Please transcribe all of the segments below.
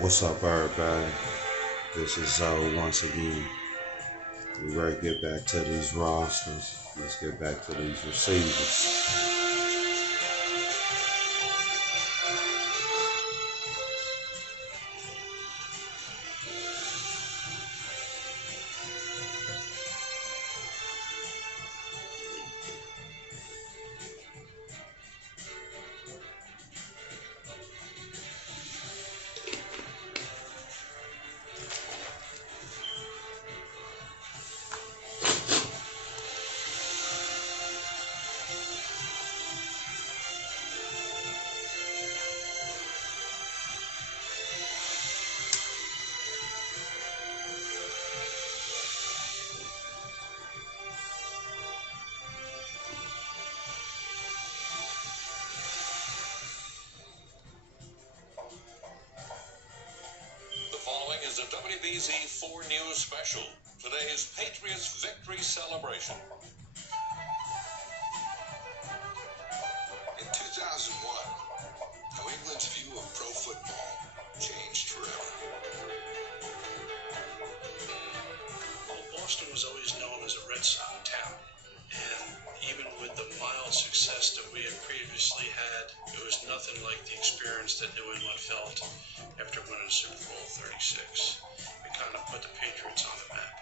What's up, everybody? This is Zoe once again. We ready to get back to these rosters. Let's get back to these receivers. The following is a WBZ 4 News special. Today's Patriots victory celebration. In 2001, New England's view of pro football changed forever. Well, Boston was always known as a Red Sox town, and even with the mild success that we had previously had, it was nothing like the experience that New England felt after winning Super Bowl 36. It kind of put the Patriots on the map.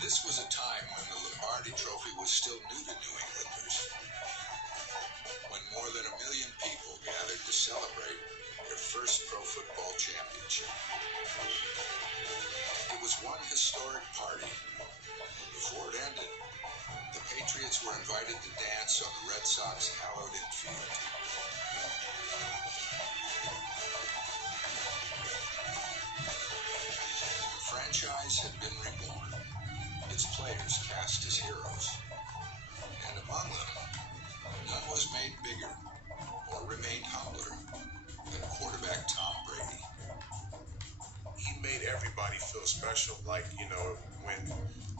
This was a time when the Lombardi Trophy was still new to New Englanders, when more than 1 million people gathered to celebrate their first pro football championship. It was one historic party. Before it ended, the Patriots were invited to dance on the Red Sox hallowed infield. The franchise had been reborn, its players cast as heroes, and among them, none was made bigger or remained humbler than quarterback Tom Brady. He made everybody feel special, like, when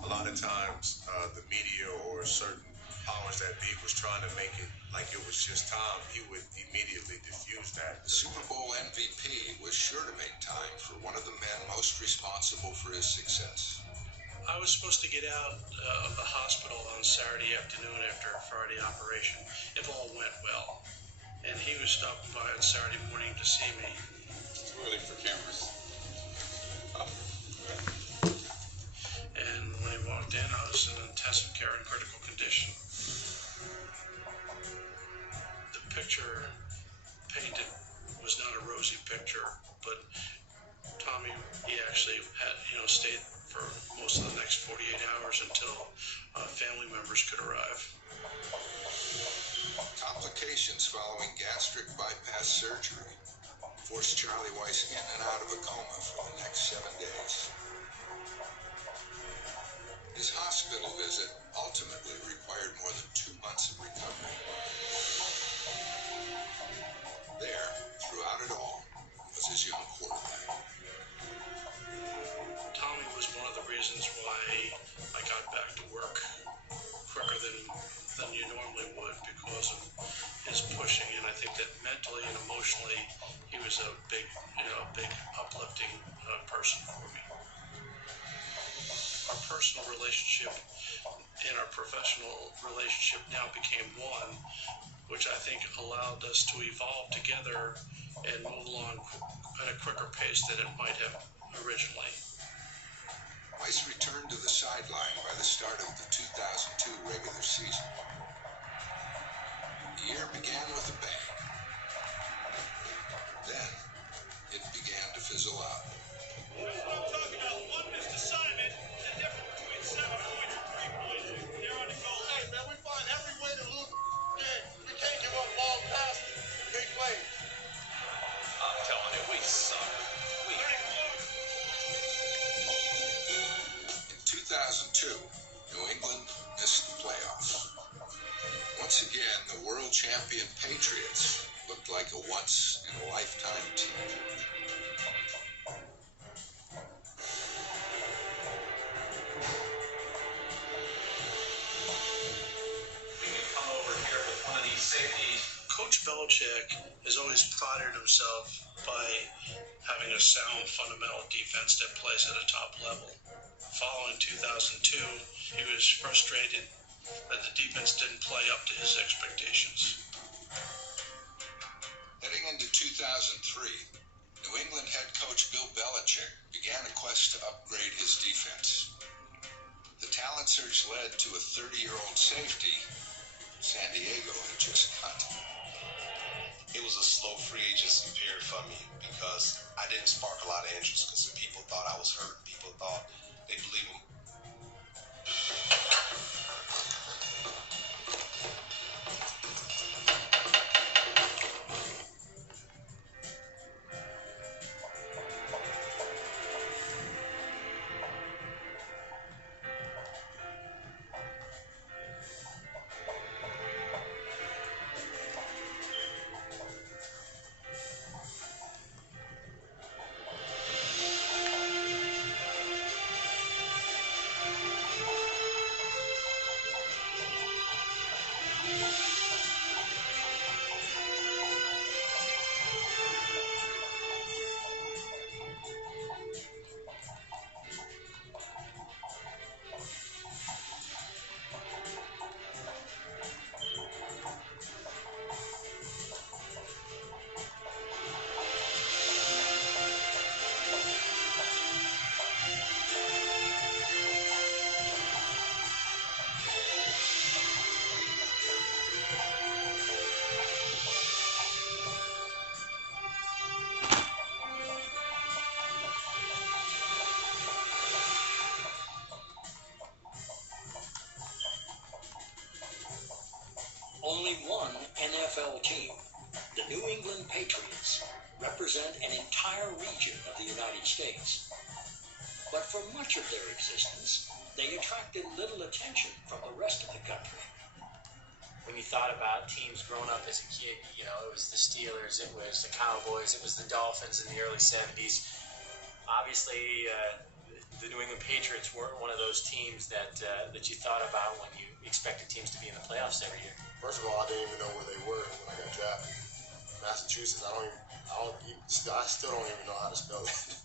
a lot of times the media or certain powers that be was trying to make it like it was just Tom, he would immediately diffuse that. The Super Bowl MVP was sure to make time for one of the men most responsible for his success. I was supposed to get out of the hospital on Saturday afternoon after a Friday operation, if all went well. And he was stopping by on Saturday morning to see me. It's too early for cameras. And when he walked in, I was in intensive care and critical condition. The picture painted was not a rosy picture, but Tommy, he actually had, stayed for most of the next 48 hours until family members could arrive. Complications following gastric bypass surgery forced Charlie Weiss in and out of a coma for the next 7 days. His hospital visit ultimately required more than 2 months of recovery. There, throughout it all, was his young quarterback. Tommy was one of the reasons why I got back to work quicker than you normally would because of his pushing, and I think that mentally and emotionally he was a big uplifting person for me. Our personal relationship and our professional relationship now became one, which I think allowed us to evolve together and move along at a quicker pace than it might have originally. Weiss returned to the sideline by the start of the 2002 regular season. The year began with a bang. Then, it began to fizzle out. That's what I'm talking about. One missed assignment, the difference between 7 points and 3 points. They're on the goal. Hey, man, we find every way to lose the game. We can't give up long passes, big plays. I'm telling you, we suck. In 2002, New England missed the playoffs. Once again, the world champion Patriots looked like a once-in-a-lifetime team. Belichick has always prided himself by having a sound fundamental defense that plays at a top level. Following 2002, he was frustrated that the defense didn't play up to his expectations. Heading into 2003, New England head coach Bill Belichick began a quest to upgrade his defense. The talent search led to a 30-year-old safety San Diego had just cut. It was a slow free agency period for me because I didn't spark a lot of interest because people thought I was hurt. People thought they believe him. Only one NFL team, the New England Patriots, represent an entire region of the United States. But for much of their existence, they attracted little attention from the rest of the country. When you thought about teams growing up as a kid, you know, it was the Steelers, it was the Cowboys, it was the Dolphins in the early 70s. Obviously, the New England Patriots weren't one of those teams that you thought about when you expected teams to be in the playoffs every year. First of all, I didn't even know where they were when I got drafted. Massachusetts, I still don't even know how to spell it.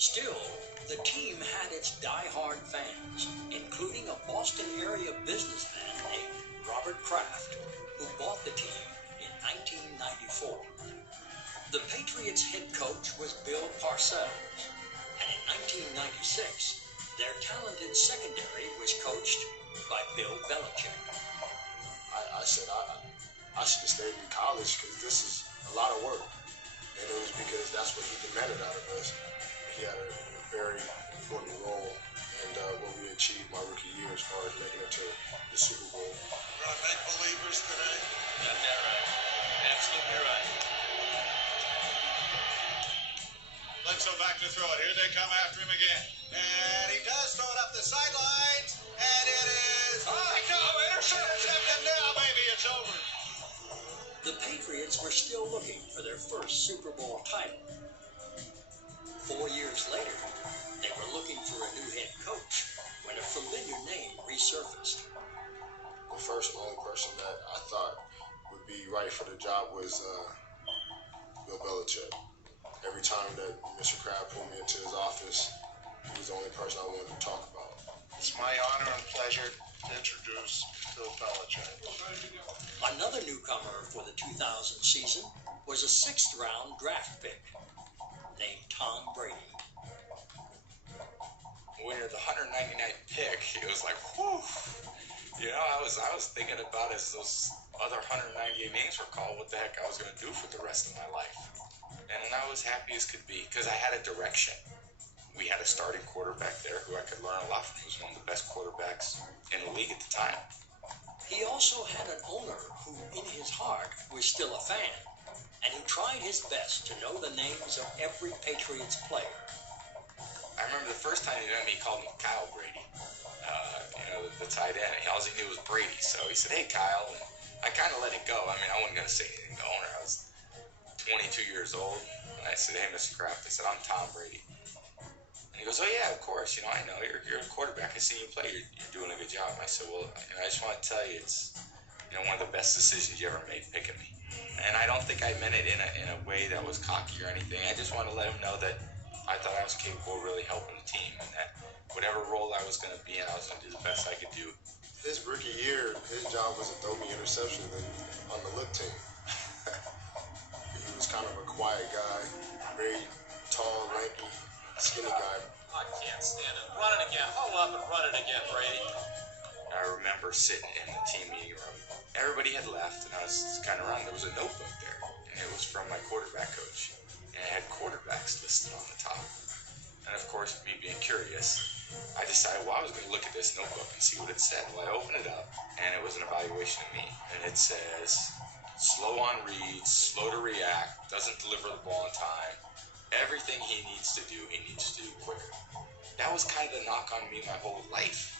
Still, the team had its die-hard fans, including a Boston area businessman named Robert Kraft, who bought the team in 1994. The Patriots head coach was Bill Parcells, and in 1996, their talented secondary was coached by Bill Belichick. I said I should have stayed in college because this is a lot of work. And it was because that's what he demanded out of us. He had a very important role in what we achieved my rookie year as far as making it to the Super Bowl. We're going to make believers today. Got that right. Absolutely right. Bledsoe back to throw it. Here they come after him again. And he does throw it up the sidelines. And it is... intercepted. Now maybe it's over. The Patriots were still looking for their first Super Bowl title. 4 years later, they were looking for a new head coach when a familiar name resurfaced. The first and only person that I thought would be right for the job was Bill Belichick. Every time that Mr. Kraft pulled me into his office, he was the only person I wanted to talk about. It's my honor and pleasure to introduce Bill Belichick. Another newcomer for the 2000 season was a 6th-round draft pick named Tom Brady. When you're the 199th pick, it was like, whew. You know, I was thinking about as those other 198 names were called, what the heck I was going to do for the rest of my life. And I was happy as could be because I had a direction. We had a starting quarterback there who I could learn a lot from. He was one of the best quarterbacks in the league at the time. He also had an owner who, in his heart, was still a fan, and who tried his best to know the names of every Patriots player. I remember the first time he met me, he called me Kyle Brady. The tight end. All he knew was Brady. So he said, "Hey, Kyle." And I kind of let it go. I mean, I wasn't going to say anything to the owner. I was 22 years old. And I said, "Hey, Mr. Kraft," I said, "I'm Tom Brady." And he goes, "Oh, yeah, of course. You know, I know. You're a quarterback. I see you play. You're doing a good job." I said, "Well, I just want to tell you it's, one of the best decisions you ever made picking me." And I don't think I meant it in a way that was cocky or anything. I just wanted to let him know that I thought I was capable of really helping the team, and that whatever role I was going to be in, I was going to do the best I could do. His rookie year, his job was to throw me interceptions on the look team. He was kind of a quiet guy, very tall, lanky, skinny guy. I can't stand it. Run it again. Hold up and run it again, Brady. I remember sitting in the team meeting room. Everybody had left, and I was kind of around. There was a notebook there, and it was from my quarterback coach. And it had quarterbacks listed on the top. And of course, me being curious, I decided, well, I was going to look at this notebook and see what it said. Well, I opened it up, and it was an evaluation of me. And it says, slow on reads, slow to react, doesn't deliver the ball on time. Everything he needs to do quicker. That was kind of the knock on me my whole life.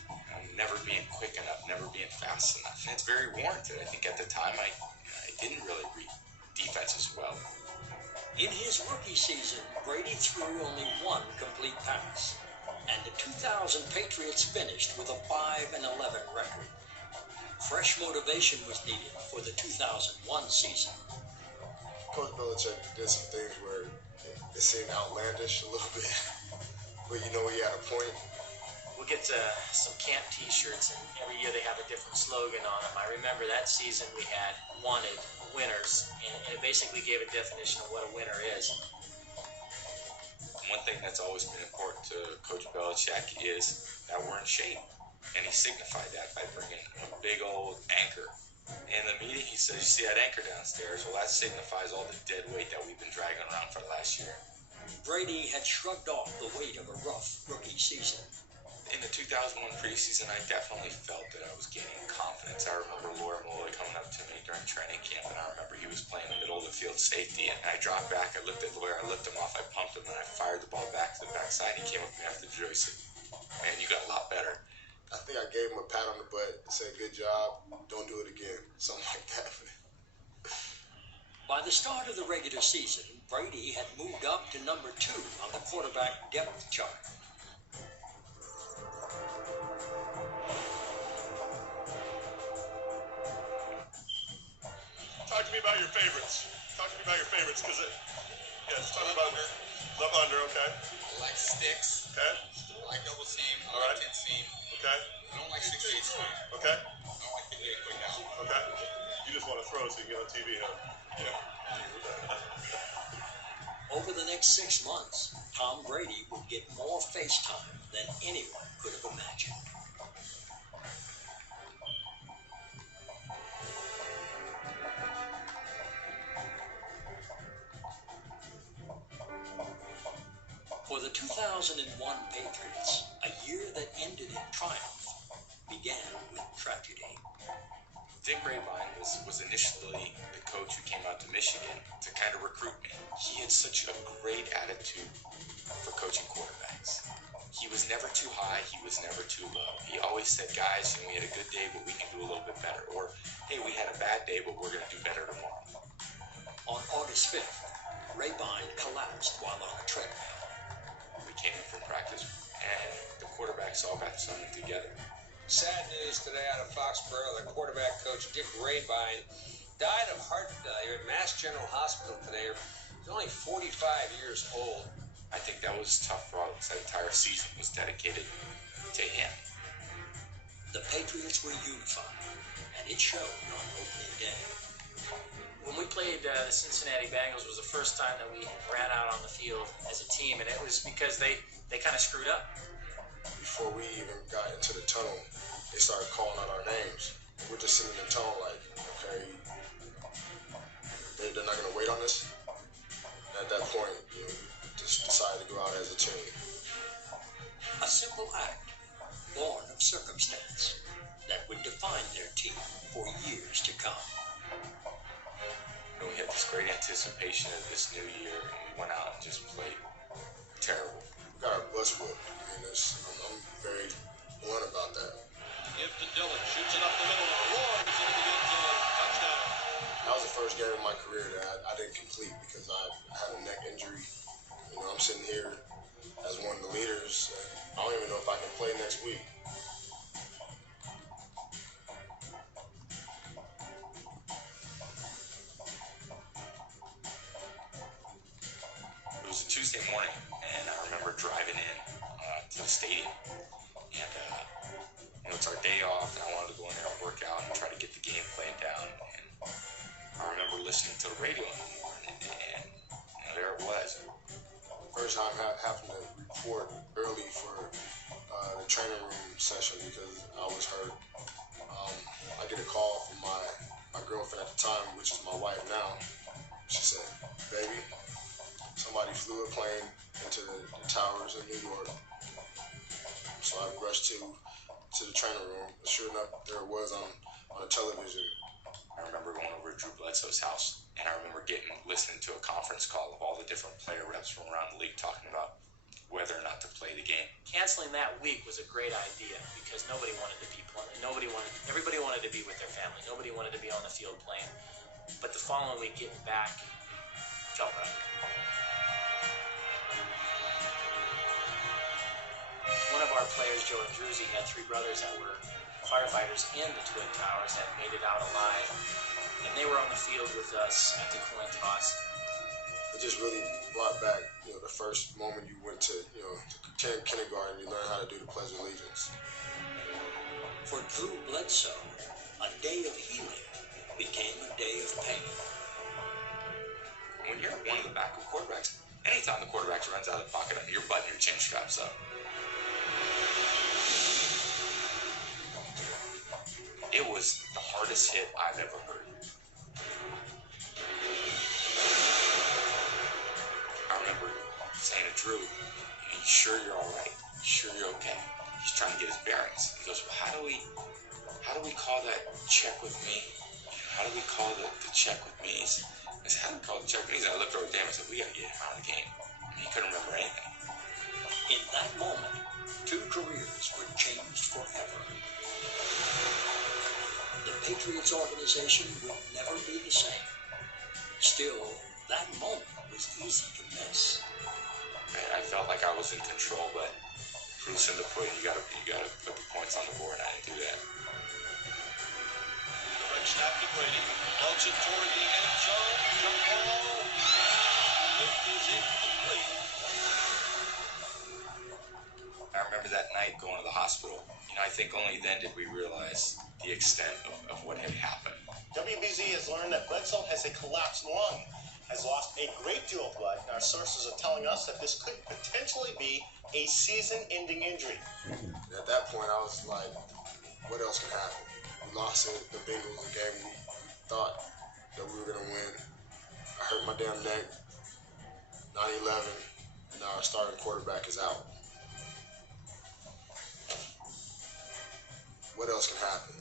Never being quick enough, never being fast enough. And it's very warranted. I think at the time, I didn't really read defenses well. In his rookie season, Brady threw only one complete pass, and the 2000 Patriots finished with a 5-11 record. Fresh motivation was needed for the 2001 season. Coach Belichick did some things where it seemed outlandish a little bit, but you know he had a point. We'll get some camp t-shirts, and every year they have a different slogan on them. I remember that season we had wanted winners, and it basically gave a definition of what a winner is. One thing that's always been important to Coach Belichick is that we're in shape, and he signified that by bringing a big old anchor. In the meeting, he says, you see that anchor downstairs? Well, that signifies all the dead weight that we've been dragging around for the last year. Brady had shrugged off the weight of a rough rookie season. In the 2001 preseason, I definitely felt that I was gaining confidence. I remember Laura Malloy coming up to me during training camp, and I remember he was playing the middle of the field safety, and I dropped back, I looked at Laura, I lift him off, I pumped him, and I fired the ball back to the backside, and he came up to me after the drill, he said, man, you got a lot better. I think I gave him a pat on the butt and said, good job, don't do it again, something like that. By the start of the regular season, Brady had moved up to number 2 on the quarterback depth chart. Talk to me about your favorites. Because yes, talk about love under, okay? I like sticks. Okay. I like double seam. I All right. like 10 seam. Okay. I don't like 6-8 swing. Okay. I don't like the big quick out. Okay. You just want to throw so you can get on TV, huh? Yeah. Over the next 6 months, Tom Brady would get more face time than anyone could have imagined. For the 2001 Patriots, a year that ended in triumph began with tragedy. Dick Rabine was initially the coach who came out to Michigan to kind of recruit me. He had such a great attitude for coaching quarterbacks. He was never too high, he was never too low. He always said, guys, we had a good day, but we can do a little bit better. Or, hey, we had a bad day, but we're going to do better tomorrow. On August 5th, Rabine collapsed while on a treadmill. We came in from practice, and the quarterbacks all got something together. Sad news today out of Foxborough. The quarterback coach, Dick Rabine, died of heart failure at Mass General Hospital today. He's only 45 years old. I think that was tough for all. That entire season was dedicated to him. The Patriots were unified, and it showed on opening day. When we played the Cincinnati Bengals was the first time that we ran out on the field as a team, and it was because they kind of screwed up. Before we even got into the tunnel, they started calling out our names. We're just sitting in the tunnel like, okay, they're not going to wait on us. And at that point, we just decided to go out as a team. A simple act, born of circumstance, that would define their team for years to come. And we had this great anticipation of this new year, and we went out and just played terrible. We got our butts whooped. I mean, I'm very blunt about that. Give to Dillon. Shoots it up the middle. Roars into the end zone. Touchdown. That was the first game of my career that I didn't complete because I had a neck injury. You know, I'm sitting here as one of the leaders. I don't even know if I can play next week. training room session because I was hurt. I get a call from my girlfriend at the time, which is my wife now. She said, "Baby, somebody flew a plane into the towers in New York." So I rushed to the training room. Sure enough, there it was on the television. I remember going over to Drew Bledsoe's house, and I remember listening to a conference call of all the different player reps from around the league talking about whether or not to play the game. Canceling that week was a great idea because nobody wanted to be playing. Everybody wanted to be with their family. Nobody wanted to be on the field playing. But the following week, getting back felt right. One of our players, Joe Andruzzi, had 3 brothers that were firefighters in the Twin Towers that made it out alive. And they were on the field with us at the coin toss. It just really brought back, the first moment you went to, to kindergarten, you learned how to do the Pledge of Allegiance. For Drew Bledsoe, a day of healing became a day of pain. When you're one of the backup quarterbacks, anytime the quarterback runs out of the pocket, you're buttoning your chin straps up. It was the hardest hit I've ever heard. I remember saying to Drew, "You sure you're all right? You sure you're okay?" He's trying to get his bearings. He goes, "Well, how do we call that check with me? How do we call the check with me?" I said, "How do we call the check with me?" I looked over at Dan and said, "We got to get him out of the game." And he couldn't remember anything. In that moment, 2 careers were changed forever. The Patriots organization would never be the same. Still, that moment was easy to miss. Man, I felt like I was in control, but proof's in the pudding. You gotta put the points on the board, and I didn't do that. The right snap to Brady. Floats it toward the end zone. The ball. It is incomplete. I remember that night going to the hospital. I think only then did we realize the extent of what had happened. WBZ has learned that Bledsoe has a collapsed lung, has lost a great deal of blood, and our sources are telling us that this could potentially be a season-ending injury. At that point, I was like, what else can happen? We lost the Bengals, a game we thought that we were going to win. I hurt my damn neck, 9/11, and now our starting quarterback is out. What else can happen?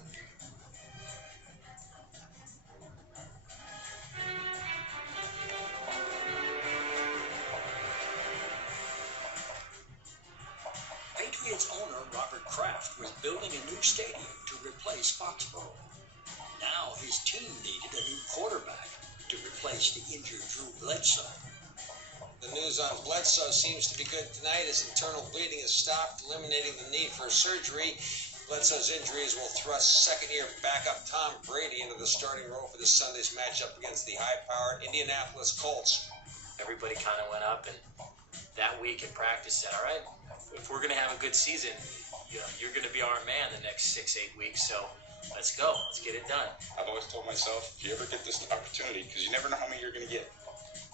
Patriots owner Robert Kraft was building a new stadium to replace Foxborough. Now his team needed a new quarterback to replace the injured Drew Bledsoe. The news on Bledsoe seems to be good tonight as internal bleeding has stopped, eliminating the need for surgery. Bledsoe's injuries will thrust second-year backup Tom Brady into the starting role for this Sunday's matchup against the high-powered Indianapolis Colts. Everybody kind of went up, and that week in practice said, all right, if we're going to have a good season, you're going to be our man the next 6-8 weeks, so let's go. Let's get it done. I've always told myself, if you ever get this opportunity, because you never know how many you're going to get.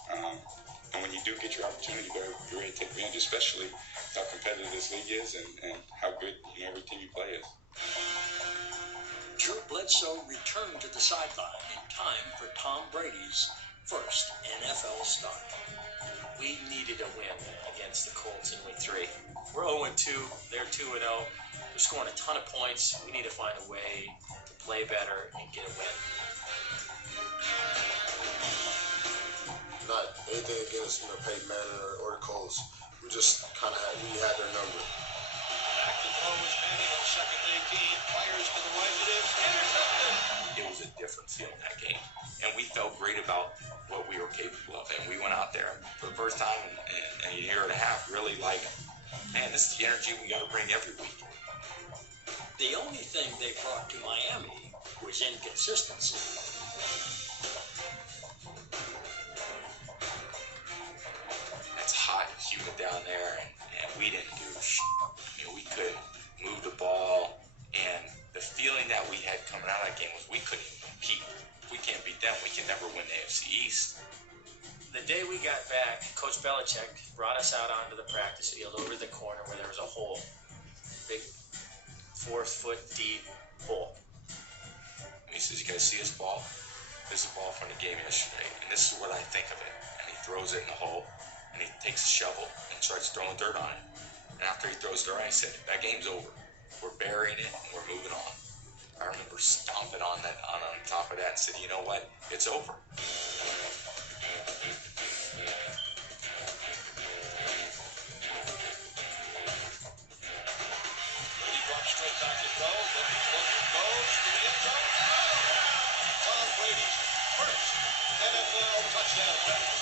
And when you do get your opportunity, you're ready to take advantage, especially how competitive this league is and how good every team you play is. Drew Bledsoe returned to the sideline in time for Tom Brady's first NFL start. We needed a win against the Colts in week 3. We're 0-2. They're 2-0. They're scoring a ton of points. We need to find a way to play better and get a win. Not anything against Peyton Manning or the Colts. We just kind of had their number. Back to throw is Manning on second and 18. Fires to the right. It is intercepted. It was a different feel in that game, and we felt great about what we were capable of. And we went out there for the first time in a year and a half, really like, man, this is the energy we got to bring every week. The only thing they brought to Miami was inconsistency. It's hot and humid down there, and we didn't do shit. We couldn't move the ball, and the feeling that we had coming out of that game was we couldn't even compete. If we can't beat them, we can never win the AFC East. The day we got back, Coach Belichick brought us out onto the practice field over the corner where there was a hole. Big 4-foot deep hole. And he says, "You guys see this ball? This is a ball from the game yesterday, and this is what I think of it." And he throws it in the hole, and he takes a shovel and starts throwing dirt on it. And after he throws dirt on it, I said, "That game's over. We're burying it, and we're moving on." I remember stomping on top of that and said, "You know what? It's over." Straight back to throw, goes to the end zone. Tom Brady's first NFL touchdown pass.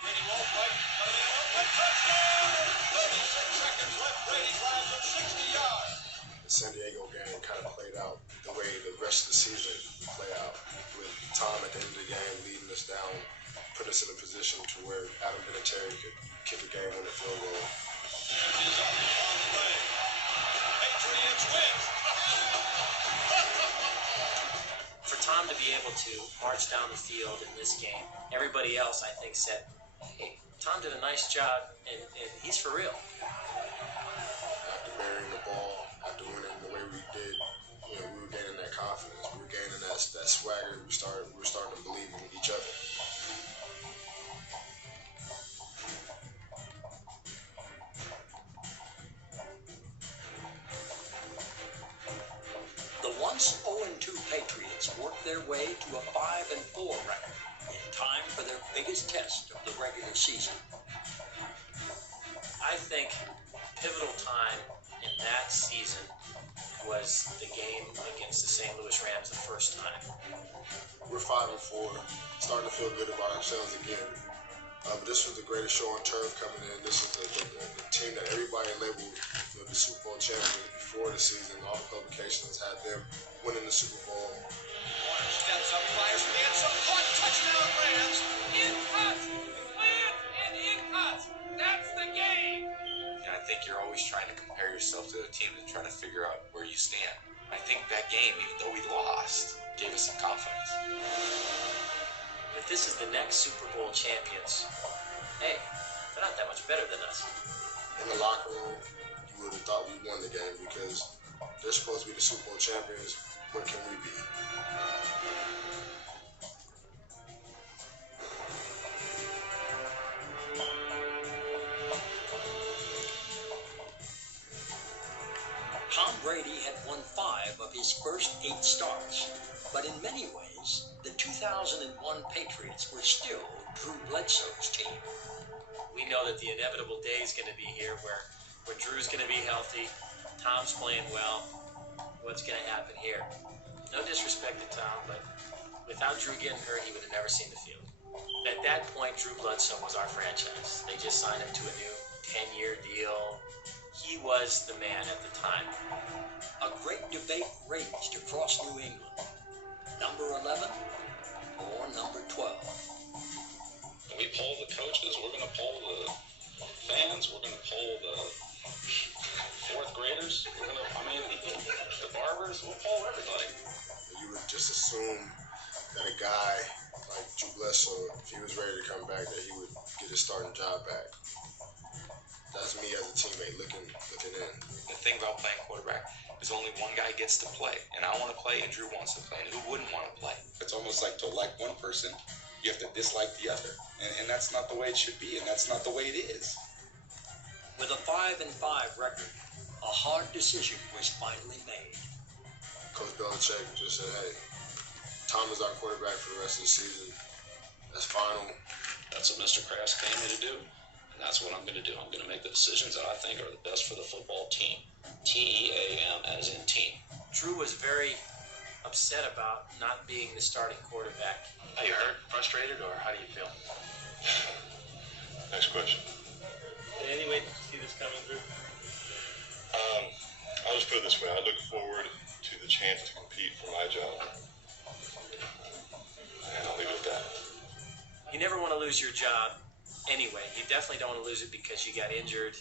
Brady won't fight, got an open touchdown! 36 seconds left, Brady drives it 60 yards. The San Diego game kind of played out the way the rest of the season would play out, with Tom at the end of the game leading us down, put us in a position to where Adam Vinatieri could kick a game-winning field goal. Is up on the way. Patriots win. For Tom to be able to march down the field in this game, everybody else, I think, said, "Hey, Tom did a nice job, and he's for real." After burying the ball, after winning the way we did, we were gaining that confidence. We were gaining that swagger. We were starting to believe in each other. Once 0-2 Patriots worked their way to a 5-4 record in time for their biggest test of the regular season. I think pivotal time in that season was the game against the St. Louis Rams the first time. We're 5-4, starting to feel good about ourselves again. But this was the greatest show on turf coming in. This was the team that everybody labeled the Super Bowl champion before the season. All the publications had them winning the Super Bowl. Warner steps up, fires from the end zone, caught, touchdown Rams. In cuts, slant, and in cuts. That's the game. And I think you're always trying to compare yourself to the team and trying to figure out where you stand. I think that game, even though we lost, gave us some confidence. If this is the next Super Bowl champions, hey, they're not that much better than us. In the locker room, you would have thought we won the game because they're supposed to be the Super Bowl champions. What can we be? Tom Brady had won 5 of his first 8 starts, but in many ways, the 2001 Patriots were still Drew Bledsoe's team. We know that the inevitable day is going to be here where Drew's going to be healthy, Tom's playing well. What's going to happen here? No disrespect to Tom, but without Drew getting hurt, he would have never seen the field. At that point, Drew Bledsoe was our franchise. They just signed him to a new 10-year deal. He was the man at the time. A great debate raged across New England. Number 11 or number 12? When we poll the coaches, we're going to poll the fans, we're going to poll the fourth graders, the barbers, we'll poll everybody. You would just assume that a guy like Drew Bledsoe, if he was ready to come back, that he would get his starting job back. That's me as a teammate looking in. The thing about playing quarterback is only one guy gets to play, and I want to play, and Drew wants to play, and who wouldn't want to play? It's almost like to like one person, you have to dislike the other. And that's not the way it should be, and that's not the way it is. With a 5-5 record, a hard decision was finally made. Coach Belichick just said, hey, Tom is our quarterback for the rest of the season. That's final. That's what Mr. Kraft came here to do. And that's what I'm going to do. I'm going to make the decisions that I think are the best for the football team. T-E-A-M, as in team. Drew was very upset about not being the starting quarterback. Are you hurt, frustrated, or how do you feel? Next question. Any way to see this coming through? I'll just put it this way. I look forward to the chance to compete for my job. And I'll leave it at that. You never want to lose your job anyway. You definitely don't want to lose it because you got injured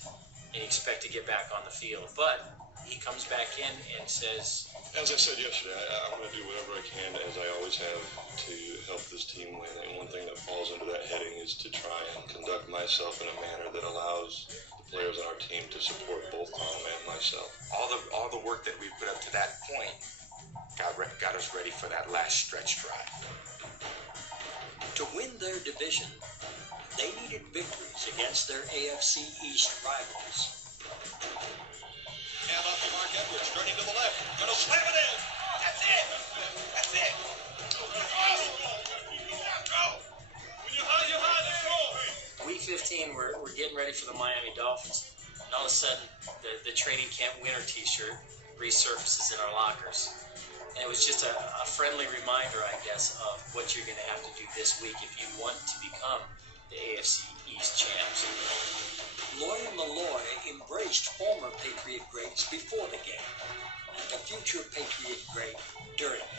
and you expect to get back on the field. But he comes back in and says, as I said yesterday, I'm going to do whatever I can, as I always have, to help this team win. And one thing that falls under that heading is to try and conduct myself in a manner that allows the players on our team to support both Tom and myself. All the work that we put up to that point got us ready for that last stretch drive. To win their division, they needed victories against their AFC East rivals. Hand off to Mark Edwards, turning to the left, gonna slam it in. That's it. That's it. Week 15, we're getting ready for the Miami Dolphins. And all of a sudden, the training camp winter t-shirt resurfaces in our lockers. And it was just a friendly reminder, I guess, of what you're going to have to do this week if you want to become the AFC East champs. Lawyer Malloy embraced former Patriot greats before the game and the future Patriot great during it.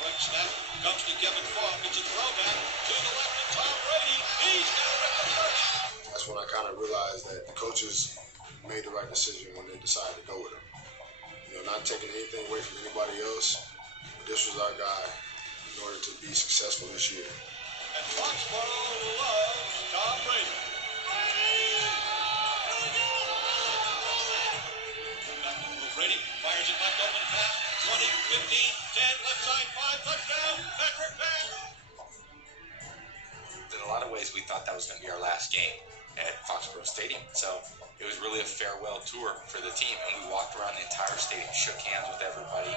Quick snap comes to Kevin Falk. It's a throwback to the left of Tom Brady. He's got it at the 30. That's when I kind of realized that the coaches made the right decision when they decided to go with him. You know, not taking anything away from anybody else, but this was our guy in order to be successful this year. And Foxborough loves Tom Brady. Back to Brady, fires it left open pass. 20, 15, 10, left side, 5, touchdown, Patrick Mahomes. In a lot of ways, we thought that was going to be our last game at Foxborough Stadium. So it was really a farewell tour for the team, and we walked around the entire stadium, shook hands with everybody.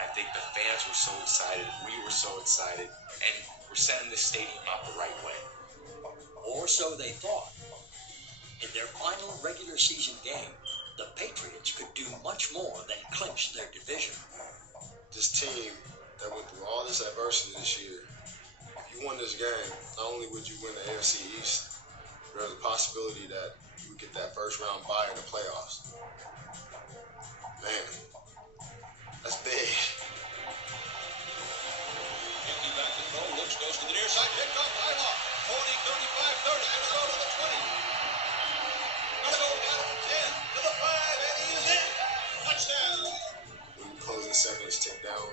I think the fans were so excited, we were so excited, and we're sending this stadium out the right way. Or so they thought. In their final regular season game, the Patriots could do much more than clinch their division. This team that went through all this adversity this year, if you won this game, not only would you win the AFC East, there's a possibility that you would get that first round bye in the playoffs. Man, that's big. Empty back to throw, looks, goes to the near side, picked off Highlock. 40, 35, 30, and a go to the 20. Gonna go down to the 10, to the 5, and he is in. Touchdown. When the closing seconds tick down,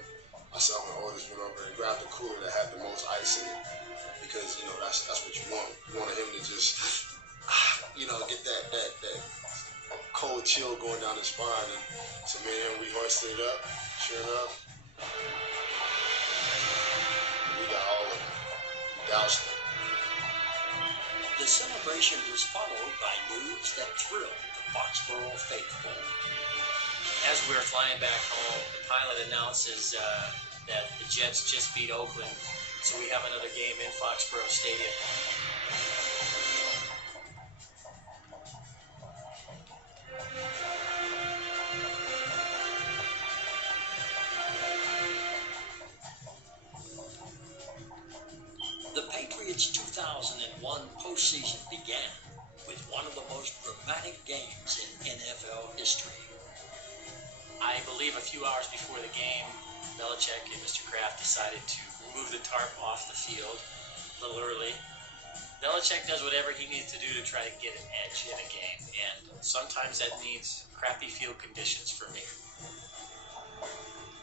myself and Otis went over and grabbed the cooler that had the most ice in it, because you know that's what you want. You wanted him to just, you know, get that cold chill going down his spine. And so me and him, we hoisted it up. Sure enough, we got all of it. Doused it. The celebration was followed by news that thrilled the Foxborough faithful. As we were flying back home, the pilot announces that the Jets just beat Oakland, so we have another game in Foxborough Stadium. The Patriots' 2001 postseason began with one of the most dramatic games in NFL history. I believe a few hours before the game, Belichick and Mr. Kraft decided to remove the tarp off the field a little early. Belichick does whatever he needs to do to try to get an edge in a game, and sometimes that means crappy field conditions for me.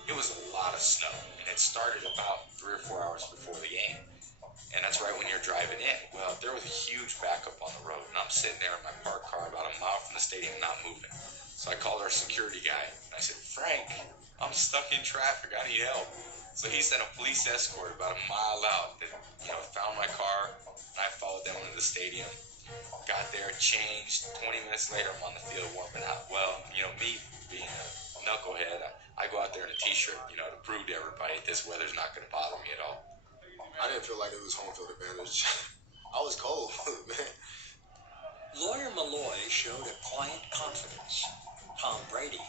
It was a lot of snow, and it started about 3 or 4 hours before the game. And that's right when you're driving in. Well, there was a huge backup on the road, and I'm sitting there in my parked car about a mile from the stadium, not moving. So I called our security guy, and I said, Frank, I'm stuck in traffic. I need help. So he sent a police escort about a mile out that, found my car, and I followed them into the stadium. Got there, changed. 20 minutes later, I'm on the field warming up. Well, me being a knucklehead, I go out there in a t-shirt, to prove to everybody that this weather's not going to bother me at all. I didn't feel like it was home field advantage. I was cold, man. Lawyer Malloy showed a quiet confidence. Tom Brady,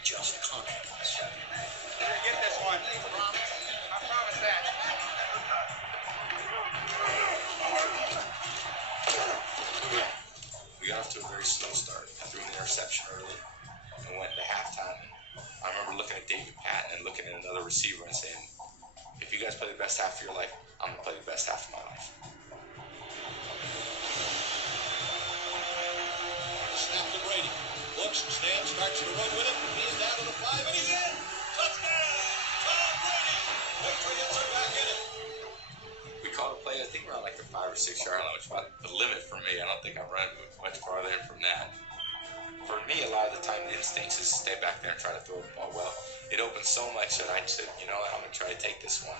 just confidence. You're gonna get this one. I promise that. We got off to a very slow start. I threw an interception early and went into halftime. I remember looking at David Patton and looking at another receiver and saying, if you guys play the best half of your life, I'm going to play the best half of my life. Snap to Brady. Looks, stands, starts to run with it. He's down to the 5, and he's in. Touchdown! Tom Brady! Patriots are back in it. think around like the 5 or 6 yard line, which is about the limit for me. I don't think I'm running much farther in from that. For me, a lot of the time, the instincts is to stay back there and try to throw the ball. Well, it opened so much that I said, you know what, I'm going to try to take this one.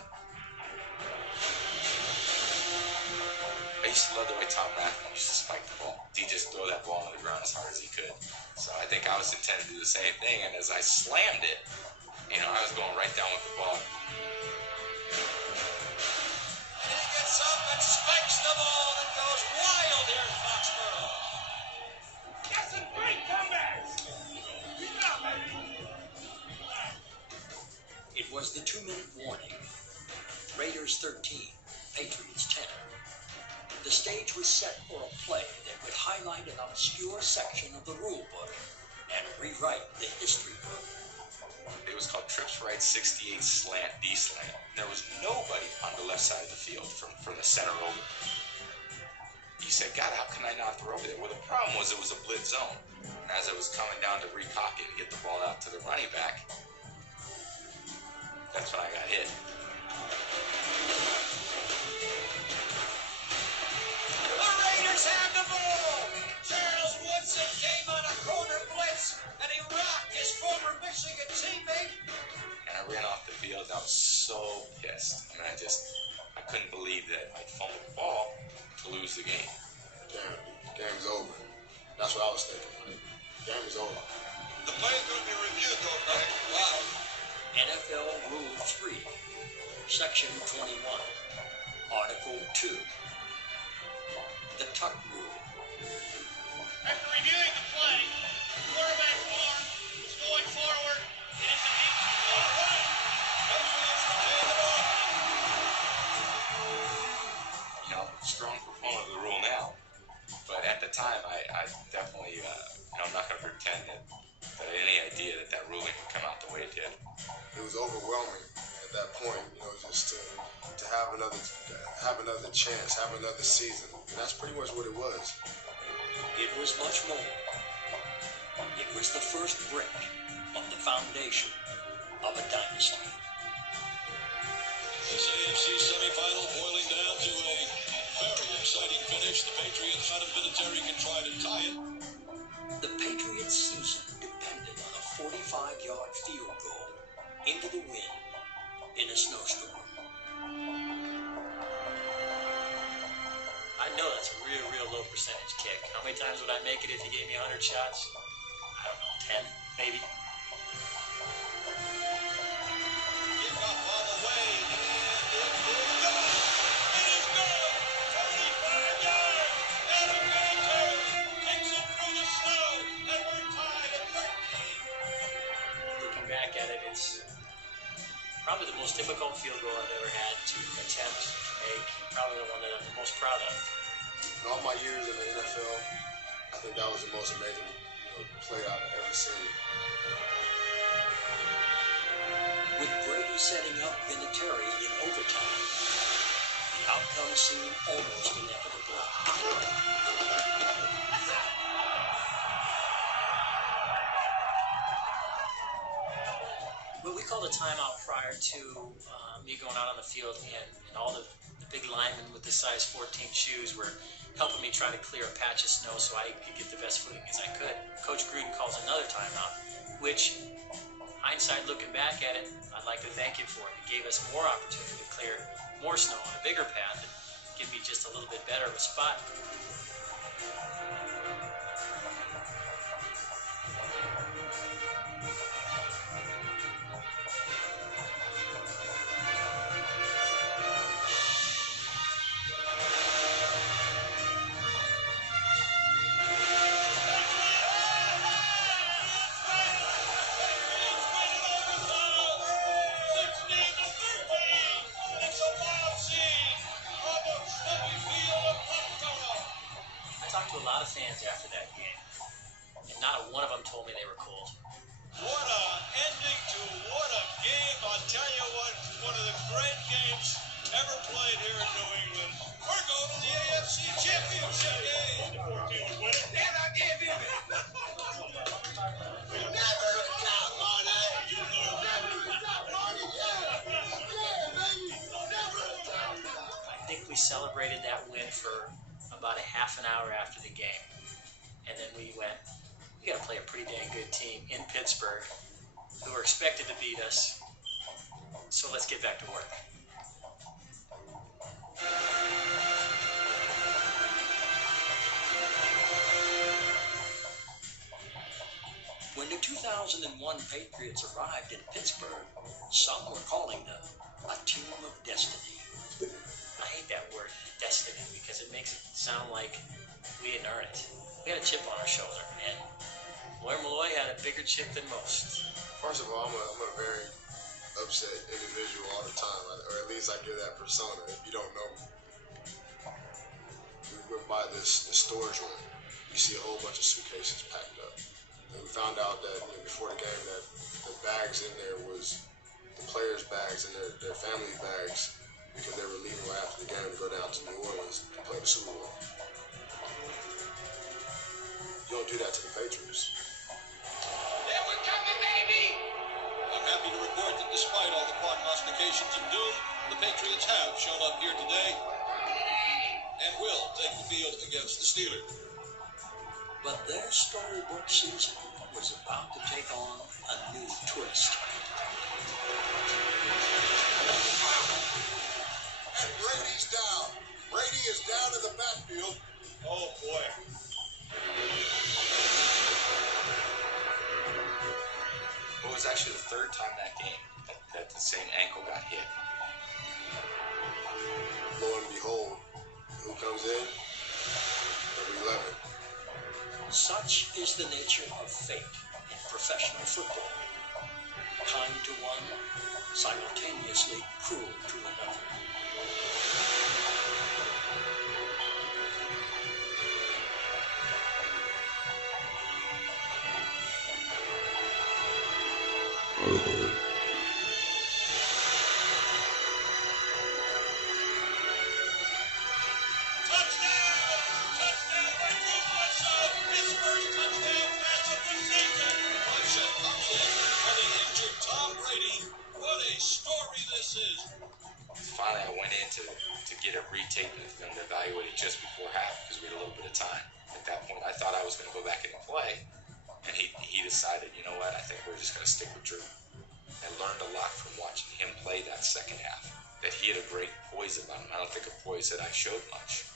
I used to love the way Tom Rathman used to spike the ball. He'd just throw that ball on the ground as hard as he could. So I think I was intended to do the same thing, and as I slammed it, you know, I was going right down with the ball. And he gets up and spikes the ball and goes wild here in Foxborough. That's a great comeback. Keep it up, baby. It was the 2-minute warning. Raiders 13, Patriots 10. The stage was set for a play that would highlight an obscure section of the rule book and rewrite the history book. It was called trips right 68 slant, D-slant. There was nobody on the left side of the field from the center over. You said, God, how can I not throw over there? Well, the problem was it was a blitz zone. And as I was coming down to recock it and get the ball out to the running back, that's when I got hit. The Raiders have the ball. Charles Woodson came on a corner blitz, and he rocked his former Michigan teammate. And I ran off the field, and I was so pissed. I mean, I couldn't believe that I fumbled the ball to lose the game. Damn, game's over. That's what I was thinking. Game is over. The play's going to be reviewed, though, Greg. Wow. NFL Rule 3, Section 21, Article 2, the tuck rule. After reviewing the play, the quarterback's arm was going forward. It is an 18-yard run. Patriots retain the ball. You know, strong proponent of the rule now. But at the time, I definitely, I'm not going to pretend that I had any idea that ruling would come out the way it did. It was overwhelming at that point, just to have another chance, have another season. And that's pretty much what it was. It was much more. It was the first brick of the foundation of a dynasty. This AFC semifinal boiling down to a very exciting finish. The Patriots out of Vinatieri can try to tie it. The Patriots' season depended on a 45-yard field goal into the wind in a snowstorm. I know that's a real low percentage kick. How many times would I make it if you gave me 100 shots? I don't know, 10 maybe. Kickoff on the way, and it is good. It is good. 45 yards. Adam Vinatieri takes it through the snow, and we're tied at 13. Looking back at it, it's probably the most difficult field goal I've ever had to attempt to make. Probably the one that I'm the most proud of. In all my years in the NFL, I think that was the most amazing play I've ever seen. With Brady setting up Vinatieri in overtime, the outcome seemed almost inevitable. Well, we called a timeout prior to me going out on the field, and all the big linemen with the size 14 shoes were helping me try to clear a patch of snow so I could get the best footing as I could. Coach Gruden calls another timeout, which, hindsight looking back at it, I'd like to thank him for it. It gave us more opportunity to clear more snow on a bigger path and give me just a little bit better of a spot. Fans after that game, and not one of them told me they were cold. What a ending to what a game. I'll tell you what, one of the great games ever played here in New England. We're going to the AFC Championship game. And I give him it. You never stop, Marty. You never stop, Marty. Yeah, baby. Never stop. I think we we celebrated that win for about a half an hour after the game. And then we went, we got to play a pretty dang good team in Pittsburgh who are expected to beat us. So let's get back to work. When the 2001 Patriots arrived in Pittsburgh, some were calling them a team of destiny. I hate that word, destiny, because it makes it sound like we didn't earn it. We had a chip on our shoulder, and Lawyer Malloy had a bigger chip than most. First of all, I'm a very upset individual all the time, or at least I give that persona. If you don't know me, we went by this storage room. You see a whole bunch of suitcases packed up. And we found out that before the game that the bags in there was the players' bags and their family bags because they were leaving right after the game to go down to New Orleans to play the Super Bowl. You don't do that to the Patriots. Yeah, we're coming, baby! I'm happy to report that despite all the prognostications of doom, the Patriots have shown up here today and will take the field against the Steelers. But their storybook season was about to take on a new twist. And Brady's down. Brady is down in the backfield. Oh, boy. Well, it was actually the third time that game that the same ankle got hit. Lo and behold, who comes in? Number 11. Such is the nature of fate in professional football. Kind to one, simultaneously cruel to another. Finally, I went in to get a retake and them to evaluate it just before half because we had a little bit of time. At that point, I thought I was going to go back in and play, and he decided, you know what, I think we're just going to stick with Drew. I learned a lot from watching him play that second half, that he had a great poise about him. I don't think a poise that I showed much.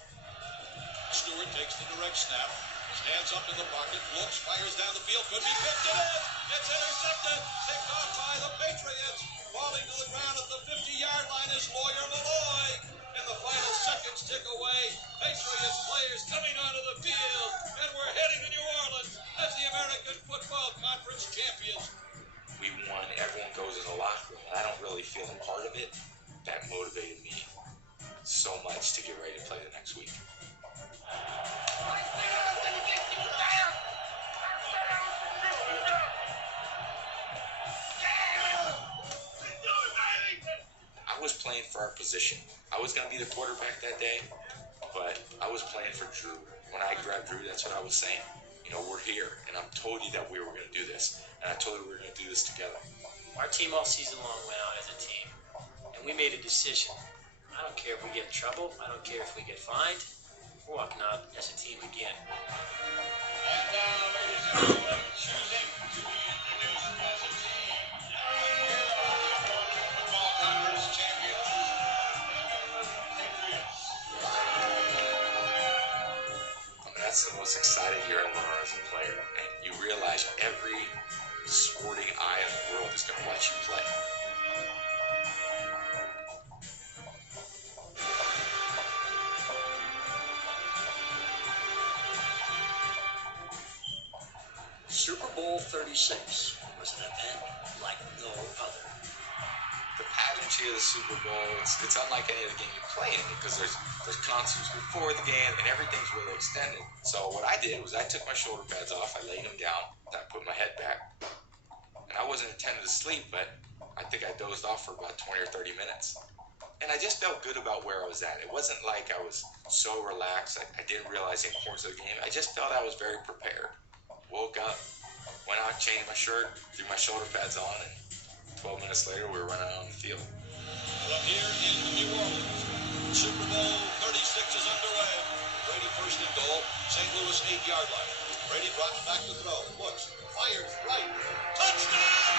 Stewart takes the direct snap, stands up in the pocket, looks, fires down the field, could be picked, it is! It's intercepted, picked off by the Patriots. Falling to the ground at the 50-yard line is Lawyer Malloy. And the final seconds tick away. Patriots players coming onto the field. And we're heading to New Orleans as the American Football Conference champions. We won. Everyone goes in the locker room, and I don't really feel a part of it. That motivated me so much to get ready to play the next week. I was playing for our position. I was going to be the quarterback that day, but I was playing for Drew. When I grabbed Drew, that's what I was saying. You know, we're here, and I told you that we were going to do this, and I told you we were going to do this together. Our team all season long went out as a team, and we made a decision. I don't care if we get in trouble. I don't care if we get fined. We're walking out as a team again. And now, ladies and gentlemen, choosing to be introduced as a team. Football Conference champions, Patriots. I mean, that's the most exciting year I've ever as a player, and you realize every sporting eye in the world is going to watch you play. Super Bowl 36 was an event like no other. The pageantry of the Super Bowl, it's unlike any other game you play in because there's concerts before the game and everything's really extended. So what I did was I took my shoulder pads off, I laid them down, I put my head back, and I wasn't intending to sleep, but I think I dozed off for about 20 or 30 minutes. And I just felt good about where I was at. It wasn't like I was so relaxed, I didn't realize the importance of the game. I just felt I was very prepared. Woke up, went out, changed my shirt, threw my shoulder pads on, and 12 minutes later we were running on the field. From here in New Orleans, Super Bowl St. Louis 8-yard line. Brady drops back to throw. Looks. Fires right. Touchdown!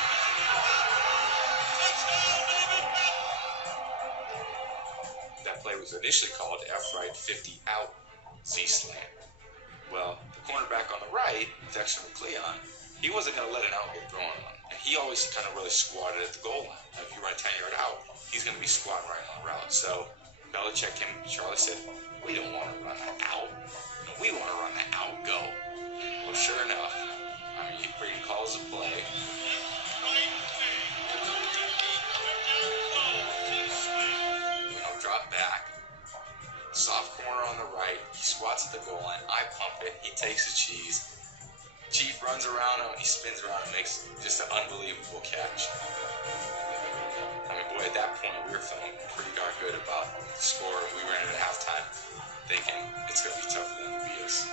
Touchdown, David Beckham! That play was initially called F-right 50 out Z-slant. Well, the cornerback on the right, Dexter McCleon, he wasn't going to let an out get thrown on. And he always kind of really squatted at the goal line. Now, if you run 10-yard out, he's going to be squatting right on the route. So Belichick and Charlie said, we don't want to run that out. No, we want to run that out go. Well, sure enough, Brady calls the play. Drop back. Soft corner on the right. He squats at the goal line. I pump it. He takes the cheese. Chief runs around him. He spins around and makes just an unbelievable catch. Boy, at that point, we were feeling pretty darn good about the score. We ran it at halftime thinking it's going to be tough for them to beat us.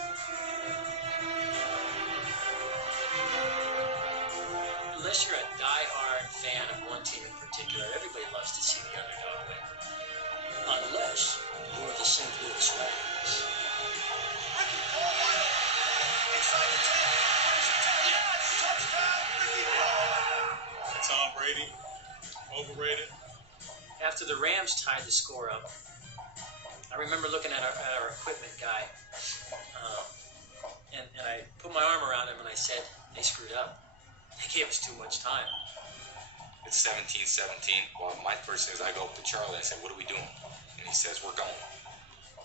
Unless you're a die-hard fan of one team in particular, everybody loves to see the underdog win. Unless you're the St. Louis Rams. Ricky Cole wide open. Inside the 10. Yes! Touchdown, Ricky Cole! Tom Brady, overrated. After the Rams tied the score up, I remember looking at our equipment guy, and I put my arm around him and I said, they screwed up. They gave us too much time. It's 17-17. Well, my first thing is I go up to Charlie and I said, what are we doing? And he says, we're going.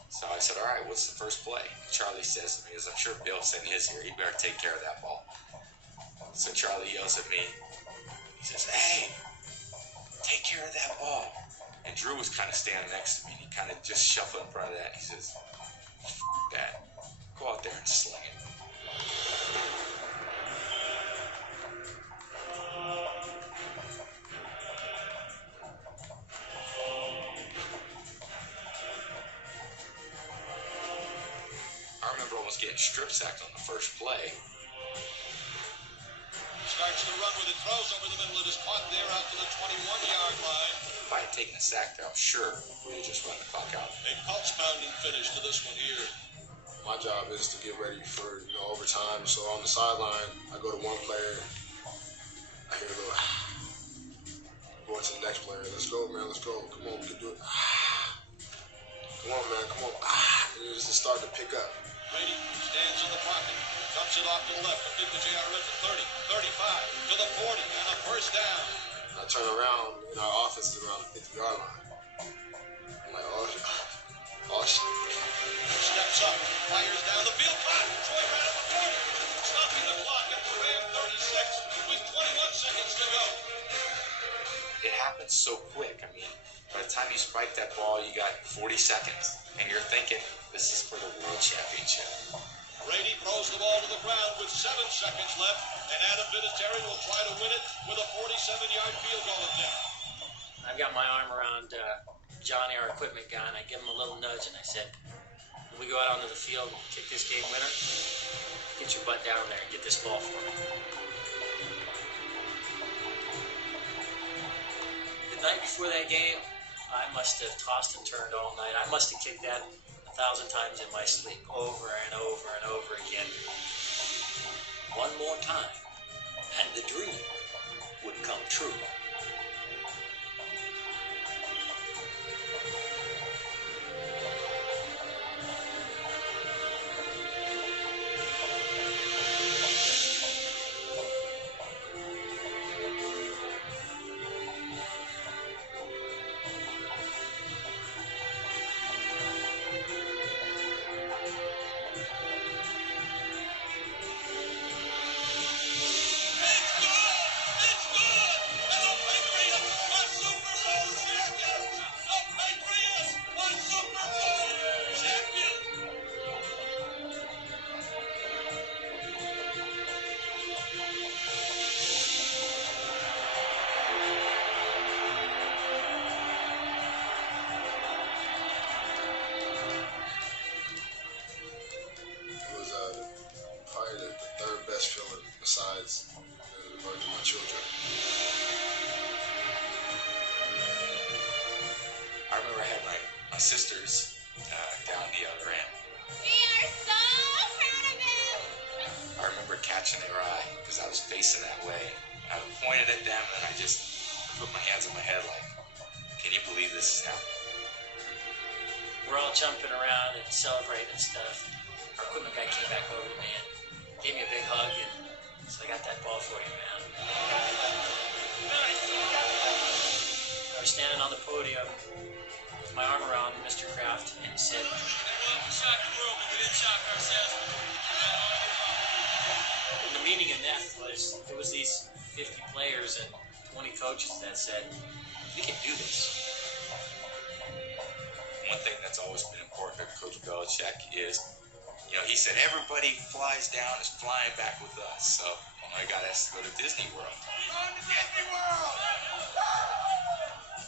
So I said, all right, what's the first play? Charlie says to me, as I'm sure Bill said in his here, he better take care of that ball. So Charlie yells at me. He says, hey, take care of that ball. And Drew was kind of standing next to me. And he kind of just shuffled in front of that. He says, that. Go out there and sling it. I remember almost getting strip sacked on the first play. Starts to run with it, throws over the middle. It is caught there out to the 21-yard line. If I had taken a sack there, I'm sure we would just run the clock out. A pulse-pounding finish to this one here. My job is to get ready for overtime. So on the sideline, I go to one player. I hear a little. Going to the next player. Let's go, man. Let's go. Come on, we can do it. Come on, man. Come on. And it just started to pick up. Brady stands in the pocket, dumps it off to the left, complete to J.R. at the 30, 35, to the 40, and a first down. I turn around, and our offense is around the 50-yard line. I'm like, oh shit. Steps up, fires down the field, caught, Troy ran up the 40, stopping the clock at the Ram 36, with 21 seconds to go. It happens so quick. By the time you spike that ball, you got 40 seconds, and you're thinking, this is for the World Championship. Brady throws the ball to the ground with 7 seconds left, and Adam Vinatieri will try to win it with a 47-yard field goal attempt. I've got my arm around Johnny, our equipment guy, and I give him a little nudge, and I said, when we go out onto the field and kick this game winner, get your butt down there and get this ball for me. The night before that game, I must have tossed and turned all night. I must have kicked that 1,000 times in my sleep, over and over and over again. One more time, and the dream would come true. besides the birth of my children. I remember I had my sisters down the other end, We are so proud of him. I remember catching their eye because I was facing that way. I pointed at them and I just put my hands on my head like, can you believe this is happening? We're all jumping around and celebrating and stuff. Our equipment guy came back over to me and gave me a big hug and said, I got that ball for you, man. I was standing on the podium with my arm around Mr. Kraft and he said, well, we shocked the world, but we didn't shock ourselves. And the meaning in that was, it was these 50 players and 20 coaches that said, we can do this. One thing that's always been important to Coach Belichick is, you know, he said everybody flies down is flying back with us. So I got asked to go to Disney World. Going to Disney World!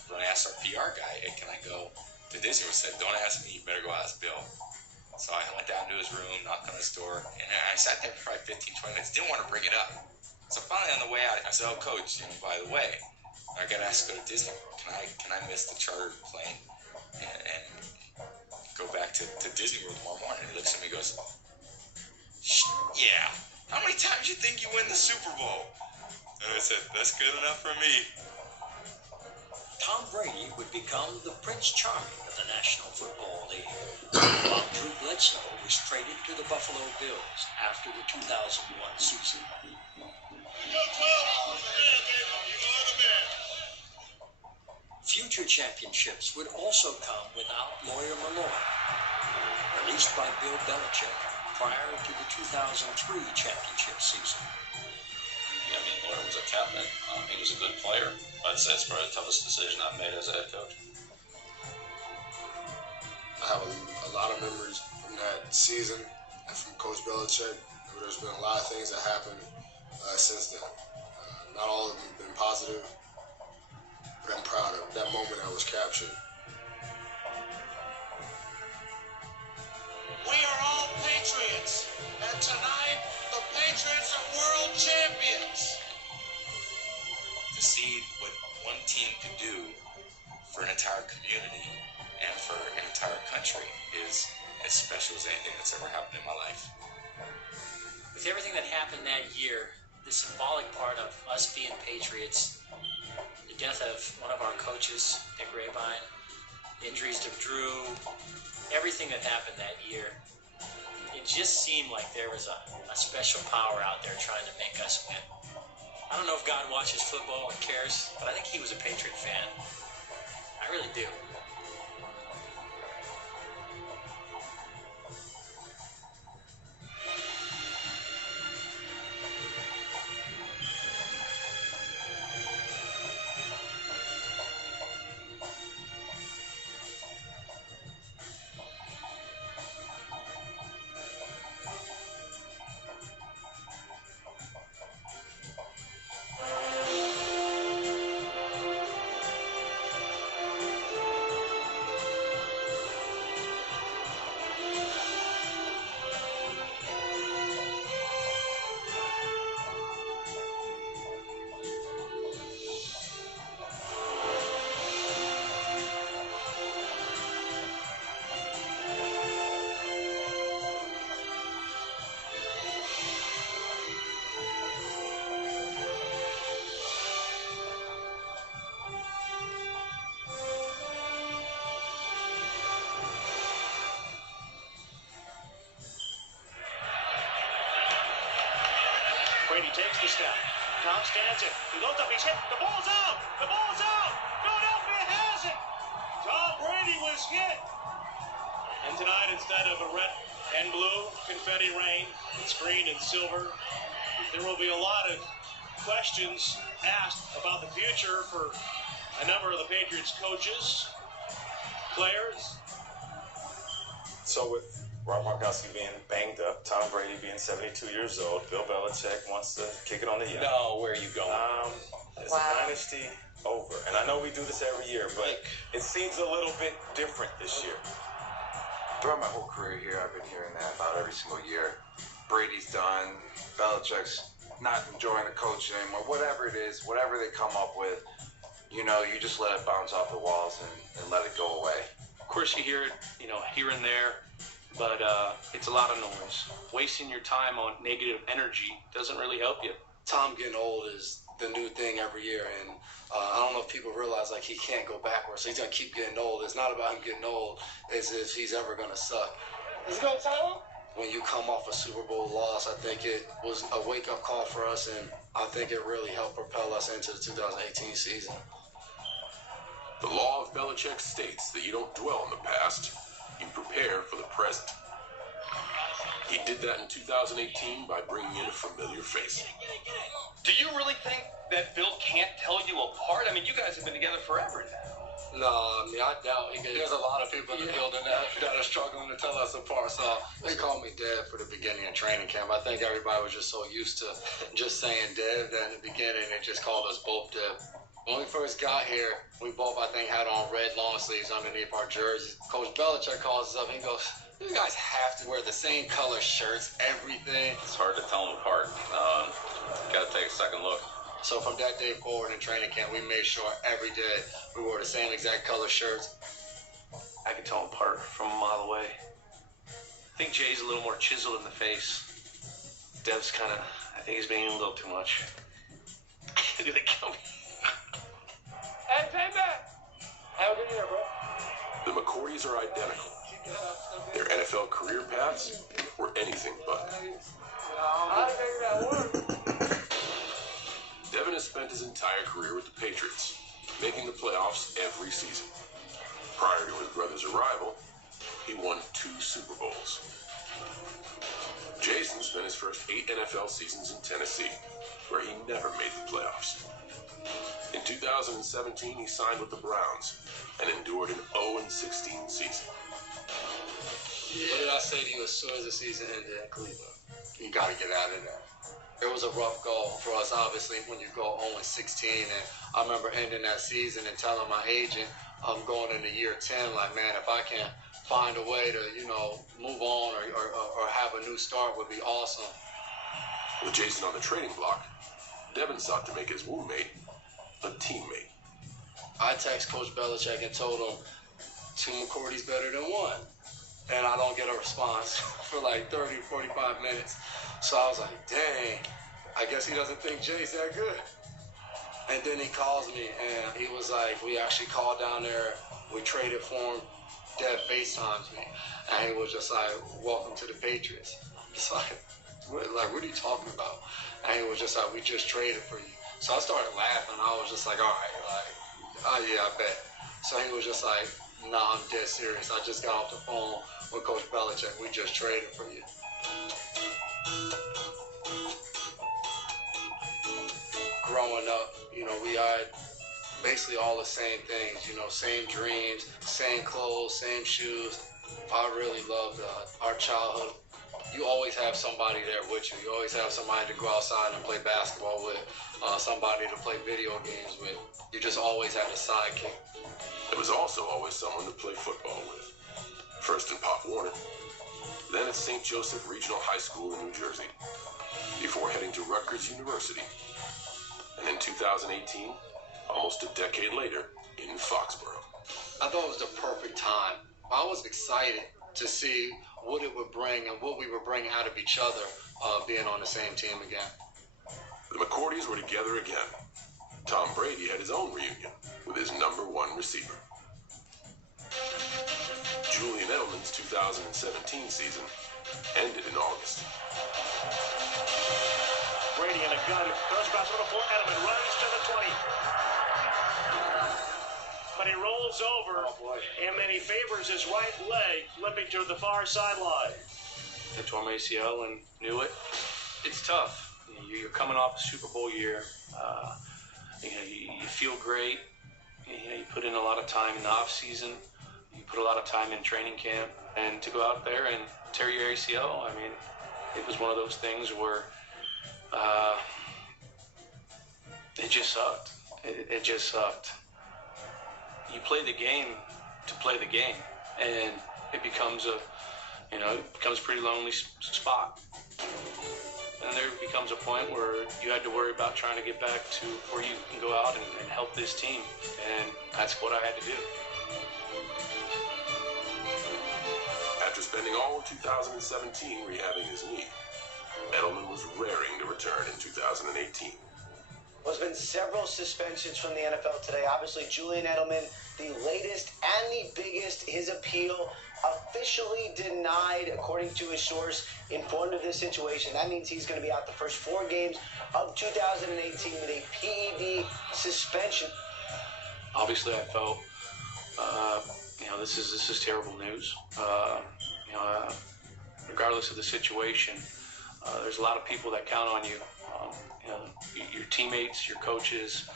When I asked our PR guy, hey, can I go to Disney World? He said, don't ask me, you better go ask Bill. So I went down to his room, knocked on his door, and I sat there for probably 15, 20 minutes. Didn't want to bring it up. So finally on the way out, I said, oh, Coach, you know, by the way, I got asked to go to Disney World. Can I miss the charter plane and go back to Disney World tomorrow morning? He looks at me and goes, yeah. How many times you think you win the Super Bowl? And I said, that's good enough for me. Tom Brady would become the Prince Charming of the National Football League, while Drew Bledsoe was traded to the Buffalo Bills after the 2001 season. Future championships would also come without Lawyer Malloy, released by Bill Belichick prior to the 2003 championship season. Yeah, I mean, Lawyer was a captain. He was a good player. I'd say it's probably the toughest decision I've made as a head coach. I have a lot of memories from that season and from Coach Belichick. There's been a lot of things that happened since then. Not all of them have been positive, but I'm proud of that moment I was captured. We are all Patriots, and tonight the Patriots are world champions. To see what one team could do for an entire community and for an entire country is as special as anything that's ever happened in my life. With everything that happened that year, the symbolic part of us being Patriots, the death of one of our coaches, Dick Rabine, the injuries to Drew, everything that happened that year, it just seemed like there was a special power out there trying to make us win. I don't know if God watches football and cares, but I think he was a Patriot fan. I really do. Brady takes the snap. Tom stands it. He loads up. He's hit. The ball's out. The ball's out. Philadelphia has it. Tom Brady was hit. And tonight, instead of a red and blue confetti rain, it's green and silver. There will be a lot of questions asked about the future for a number of the Patriots coaches, players. So with Rob Gronkowski being banged up, Tom Brady being 72 years old, Bill Belichick wants to kick it on the young. No, where are you going? Is the dynasty over? And I know we do this every year, but it seems a little bit different this year. Throughout my whole career here, I've been hearing that about every single year. Brady's done, Belichick's not enjoying the coach anymore, whatever it is, whatever they come up with, you know, you just let it bounce off the walls and let it go away. Of course, you hear it, you know, here and there. but it's a lot of noise. Wasting your time on negative energy doesn't really help you. Tom getting old is the new thing every year, and I don't know if people realize like he can't go backwards. So he's gonna keep getting old. It's not about him getting old; it's if he's ever gonna suck. Let's go, Tyler. When you come off a Super Bowl loss, I think it was a wake-up call for us, and I think it really helped propel us into the 2018 season. The law of Belichick states that you don't dwell on the past, you prepare for the present. He did that in 2018 by bringing in a familiar face. Do you really think that Bill can't tell you apart? I mean, you guys have been together forever now. No, I mean, I doubt he can. There's a lot of people in the building that are struggling to tell us apart. So they called me Dev for the beginning of training camp. I think everybody was just so used to just saying Dev that in the beginning they just called us both Dev. When we first got here, we both, I think, had on red long sleeves underneath our jerseys. Coach Belichick calls us up and he goes, "You guys have to wear the same color shirts, everything." It's hard to tell them apart. Got to take a second look. So from that day forward in training camp, we made sure every day we wore the same exact color shirts. I can tell them apart from a mile away. I think Jay's a little more chiseled in the face. Dev's kind of, I think he's being a little too much. They're gonna kill me. Hey, payback. Have a good year, bro. The McCourties are identical. Their NFL career paths were anything but. How did that work? Devin has spent his entire career with the Patriots, making the playoffs every season. Prior to his brother's arrival, he won 2 Super Bowls. Jason spent his first 8 NFL seasons in Tennessee, where he never made the playoffs. In 2017, he signed with the Browns and endured an 0-16 season. What did I say to you as soon as the season ended in Cleveland? You got to get out of there. It was a rough goal for us, obviously, when you go 0-16. And I remember ending that season and telling my agent, I'm going into year 10, like, man, if I can find a way to, move on or have a new start would be awesome. With Jason on the trading block, Devin sought to make his roommate a teammate. I text Coach Belichick and told him 2 McCourties better than 1. And I don't get a response for like 30, 45 minutes. So I was like, dang, I guess he doesn't think Jay's that good. And then he calls me and he was like, we actually called down there, we traded for him, Dev FaceTimes me. And he was just like, welcome to the Patriots. It's like, what are you talking about? And he was just like, we just traded for you. So I started laughing. I was just like, all right, oh yeah, I bet. So he was just like, nah, I'm dead serious. I just got off the phone with Coach Belichick. We just traded for you. Growing up, we had basically all the same things, same dreams, same clothes, same shoes. I really loved our childhood. You always have somebody there with you. You always have somebody to go outside and play basketball with, somebody to play video games with. You just always had a sidekick. There was also always someone to play football with. First in Pop Warner, then at St. Joseph Regional High School in New Jersey, before heading to Rutgers University. And in 2018, almost a decade later, in Foxborough. I thought it was the perfect time. I was excited to see what it would bring and what we would bring out of each other being on the same team again. The McCourties were together again. Tom Brady had his own reunion with his #1 receiver. Julian Edelman's 2017 season ended in August. Brady in a gun, goes back for Edelman, runs to the 20. But he rolls over, and then he favors his right leg, flipping to the far sideline. I tore my ACL and knew it. It's tough. You're coming off a Super Bowl year. You feel great. You put in a lot of time in the off season. You put a lot of time in training camp, and to go out there and tear your ACL, I mean, it was one of those things where it just sucked. It just sucked. You play the game to play the game, and it becomes a pretty lonely spot. And there becomes a point where you had to worry about trying to get back to where you can go out and help this team, and that's what I had to do. After spending all of 2017 rehabbing his knee. Edelman was raring to return in 2018. There's been several suspensions from the NFL today. Obviously, Julian Edelman, the latest and the biggest, his appeal officially denied, according to his source, informed of this situation. That means he's going to be out the first 4 games of 2018 with a PED suspension. Obviously, I felt, this is terrible news. Regardless of the situation, there's a lot of people that count on you. Your teammates, your coaches,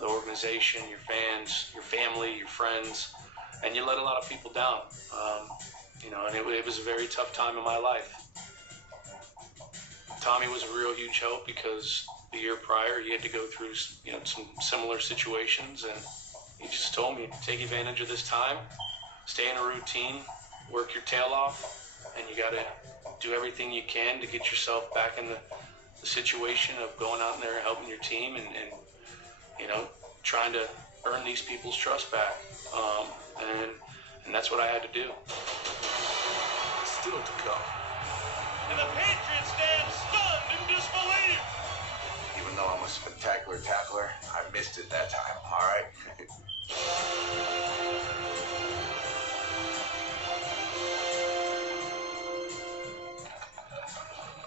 the organization, your fans, your family, your friends, and you let a lot of people down. And it was a very tough time in my life. Tommy was a real huge help because the year prior he had to go through some similar situations, and he just told me, take advantage of this time, stay in a routine, work your tail off, and you got to do everything you can to get yourself back in the situation of going out there and helping your team and trying to earn these people's trust back. And that's what I had to do. Still to come. And the Patriots stand stunned in disbelief. Even though I'm a spectacular tackler, I missed it that time, all right?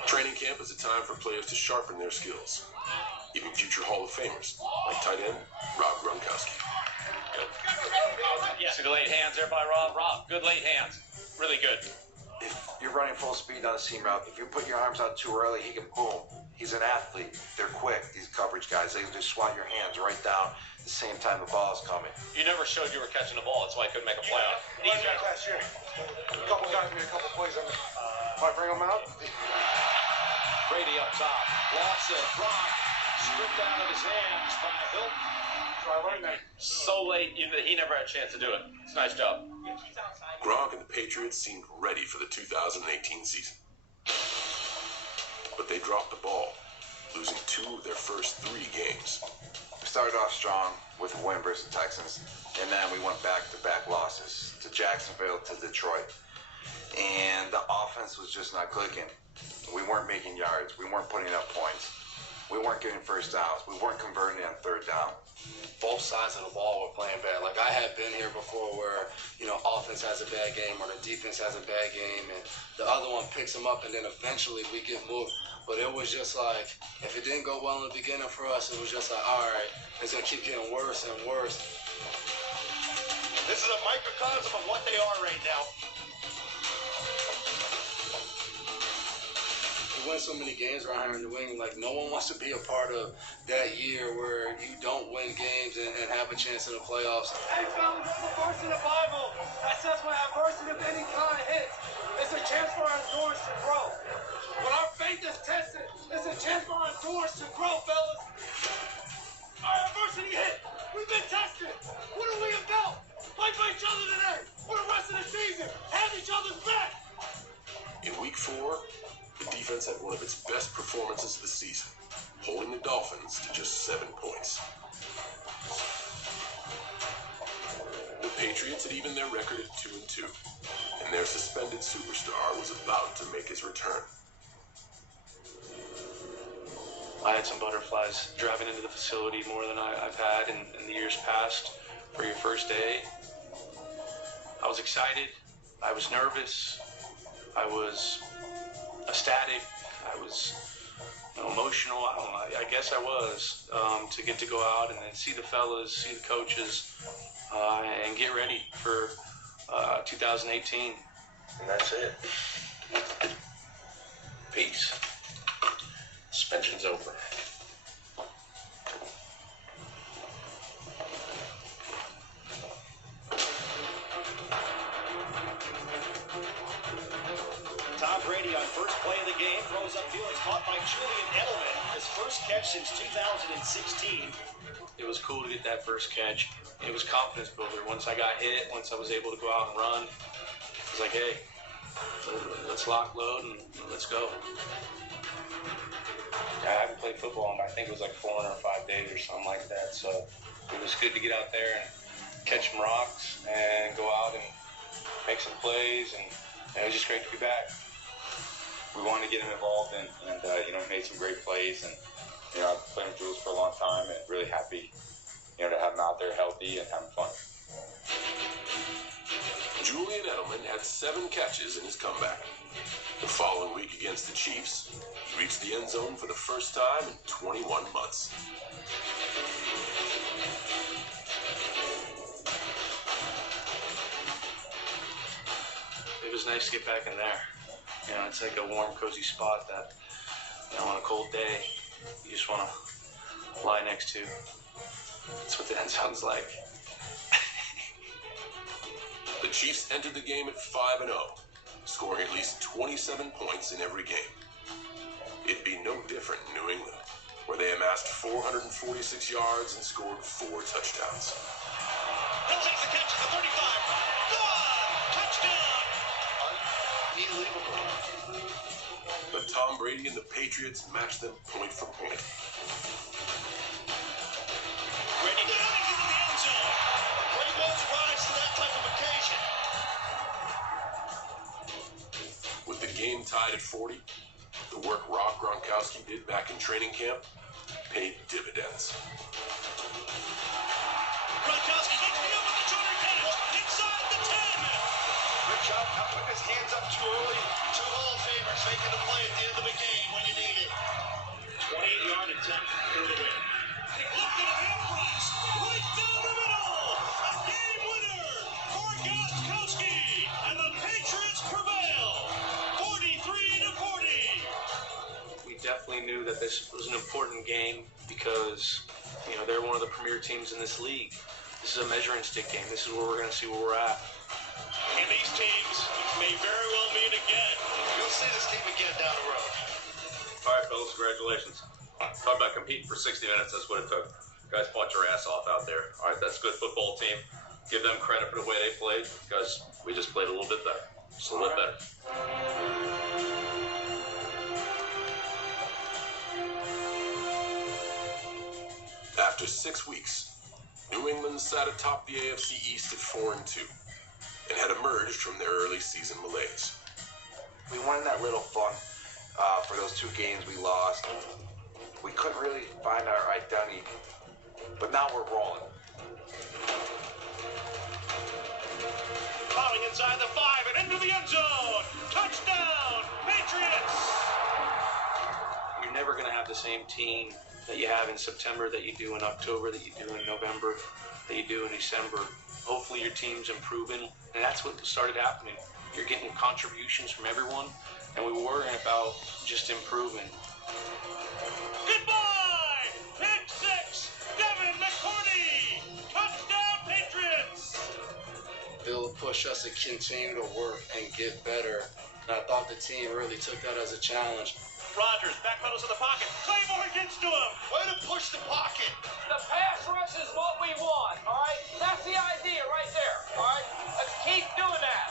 Training camp is a time for players to sharpen their skills. Even future Hall of Famers, like tight end Rob Gronkowski. Yes, good late hands there by Rob. Rob, good late hands. Really good. If you're running full speed on a seam route, if you put your arms out too early, he can boom. He's an athlete. They're quick, these coverage guys. They just swat your hands right down at the same time the ball is coming. You never showed you were catching the ball. That's why I couldn't make a play on it. Easier. A couple guys made a couple plays on it. I bring them out. Brady up top. Lost it. Gronk stripped out of his hands by Hilton. So I learned that. So late, he never had a chance to do it. It's a nice job. Gronk and the Patriots seemed ready for the 2018 season. But they dropped the ball, losing 2 of their first 3 games. We started off strong with a win versus the Texans, and then we went back-to-back losses to Jacksonville, to Detroit. And the offense was just not clicking. We weren't making yards. We weren't putting up points. We weren't getting first downs. We weren't converting on 3rd down. Both sides of the ball were playing bad. Like, I had been here before where, offense has a bad game or the defense has a bad game and the other one picks them up and then eventually we get moved. But it was just like, if it didn't go well in the beginning for us, it was just like, all right, it's going to keep getting worse and worse. This is a microcosm of what they are right now. We win so many games around here in New England, like no one wants to be a part of that year where you don't win games and have a chance in the playoffs. Hey fellas, it's a verse in the Bible that says when adversity of any kind hits, it's a chance for our endurance to grow. When our faith is tested, it's a chance for our endurance to grow, fellas. Our adversity hit. We've been tested. What are we about? Fight for each other today. For the rest of the season. Have each other's back. In week 4, the defense had one of its best performances of the season, holding the Dolphins to just 7 points. The Patriots had evened their record at 2-2, and their suspended superstar was about to make his return. I had some butterflies driving into the facility more than I've had in the years past for your first day. I was excited. I was nervous. I was ecstatic. I was emotional. I guess I was to get to go out and see the fellas, see the coaches, and get ready for 2018. And that's it. Peace. Suspension's over. Tom Brady on first play of the game throws upfield. It's caught by Julian Edelman. His first catch since 2016. It was cool to get that first catch. It was confidence builder. Once I got hit, once I was able to go out and run, it was like, hey, let's lock, load, and let's go. I haven't played football in, I think it was like 405 days or something like that. So it was good to get out there and catch some rocks and go out and make some plays and it was just great to be back. We wanted to get him involved and made some great plays. And, I've played with Jules for a long time and really happy, to have him out there healthy and having fun. Julian Edelman had 7 catches in his comeback. The following week against the Chiefs, he reached the end zone for the first time in 21 months. It was nice to get back in there. It's like a warm, cozy spot that, on a cold day, you just want to lie next to. That's what the end zone's like. The Chiefs entered the game at 5-0, scoring at least 27 points in every game. It'd be no different in New England, where they amassed 446 yards and scored 4 touchdowns. Hill takes the catch at the 35. Gone! Touchdown! Unbelievable. But Tom Brady and the Patriots matched them point for point. Brady dives into the end zone. Brady won't rise to that type of occasion. With the game tied at 40, the work Rob Gronkowski did back in training camp paid dividends. Gronkowski takes the over the shoulder catch inside the 10. Good job not putting his hands up too early. 2 Hall of Famers making a play at the end of the game when you need it. 28-yard attempt for the win. Look at him, Price, right down the middle. A game winner for Gronkowski, and the Patriots prevail, 43-40. We definitely knew that this was an important game because, they're one of the premier teams in this league. This is a measuring stick game. This is where we're going to see where we're at. And these teams may very well meet again. You'll see this team again down the road. All right, fellas, congratulations. Talk about competing for 60 minutes. That's what it took. You guys fought your ass off out there. All right, that's a good football team. Give them credit for the way they played because we just played a little bit better. Just a little better. After 6 weeks, New England sat atop the AFC East at 4-2 and had emerged from their early season malaise. We wanted that little fun for those 2 games we lost. We couldn't really find our identity, but now we're rolling. Plowing inside the 5 and into the end zone. Touchdown, Patriots! You're never going to have the same team that you have in September, that you do in October, that you do in November, that you do in December. Hopefully your team's improving, and that's what started happening. You're getting contributions from everyone, and we were worrying about just improving. Goodbye! Pick 6! Devin McCourty! Touchdown, Patriots! They'll push us to continue to work and get better. And I thought the team really took that as a challenge. Rodgers backpedals in the pocket. Claymore gets to him. Way to push the pocket. The pass rush is what we want, all right? That's the idea right there, all right? Let's keep doing that.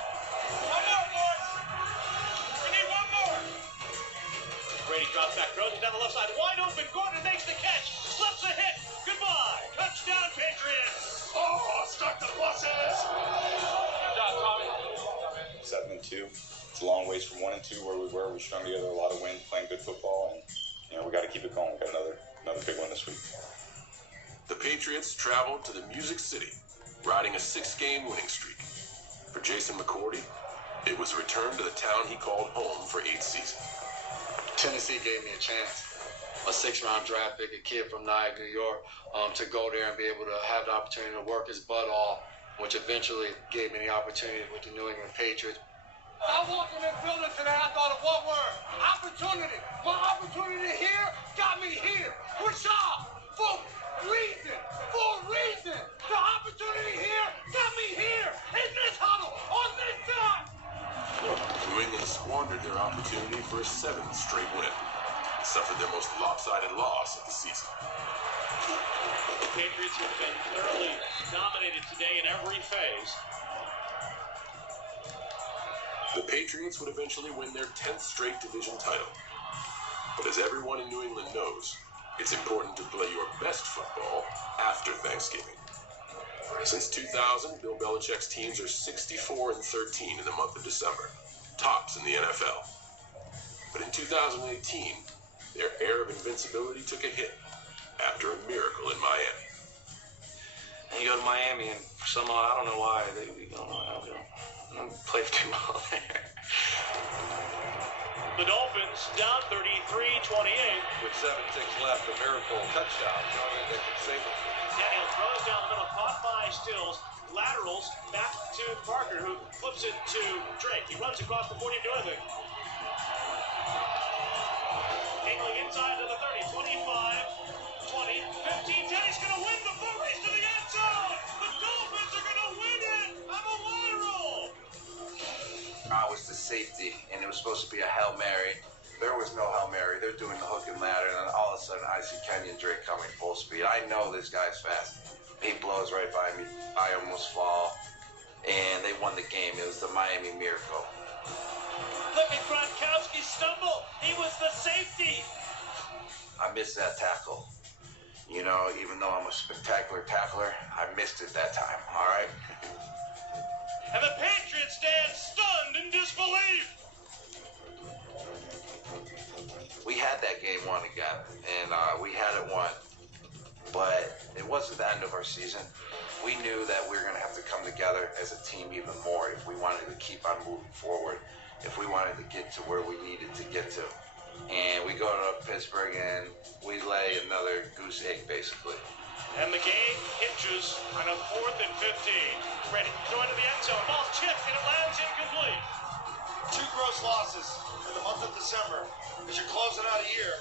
One more, boys. We need one more. Brady drops back, throws it down the left side. Wide open. Gordon makes the catch. Slips a hit. Goodbye. Touchdown, Patriots. Oh, start the buses. Good job, Tommy. 7-2. It's a long ways from 1-2 where we were. We strung together a lot of wins, playing good football, and we got to keep it going. We got another big one this week. The Patriots traveled to the Music City, riding a 6-game winning streak. For Jason McCourty, it was a return to the town he called home for 8 seasons. Tennessee gave me a chance. A 6th-round draft pick, a kid from Ncaa, New York, to go there and be able to have the opportunity to work his butt off, which eventually gave me the opportunity with the New England Patriots. I walked in this building today, I thought of one word: opportunity. My opportunity here got me here. Rashad, for a reason. The opportunity here got me here. In this huddle, on this side. New England squandered their opportunity for a 7th straight win and suffered their most lopsided loss of the season. The Patriots have been thoroughly dominated today in every phase. The Patriots would eventually win their 10th straight division title. But as everyone in New England knows, it's important to play your best football after Thanksgiving. Since 2000, Bill Belichick's teams are 64-13 in the month of December. tops in the NFL. But in 2018, their air of invincibility took a hit after a miracle in Miami. And you go to Miami, and somehow, I don't know why, they don't play too well there. The Dolphins down 33-28. With 7 ticks left, a miracle touchdown. You know, they can save it. Daniel throws down the middle, caught by Stills. Laterals back to Parker, who flips it to Drake. He runs across the 40 to anything. Angling inside to the 30, 25, 20, 15, 10. He's going to win the boat race to the end zone. The Dolphins are going to win it on a lateral. I was the safety, and it was supposed to be a Hail Mary. There was no Hail Mary. They're doing the hook and ladder, and then all of a sudden I see Kenyon Drake coming full speed. I know this guy's fast. He blows right by me. I almost fall, and they won the game. It was the Miami Miracle. Look at Gronkowski stumble. He was the safety. I missed that tackle. You know, even though I'm a spectacular tackler, I missed it that time, all right? And the Patriots stand stunned in disbelief. We had that game won again, and we had it won. But it wasn't the end of our season. We knew that we were going to have to come together as a team even more if we wanted to keep on moving forward, if we wanted to get to where we needed to get to. And we go to Pittsburgh and we lay another goose egg, basically. And the game hinges on a 4th and 15. Ready to go into the end zone. Ball's chipped and it lands incomplete. 2 gross losses in the month of December as you're closing out a year.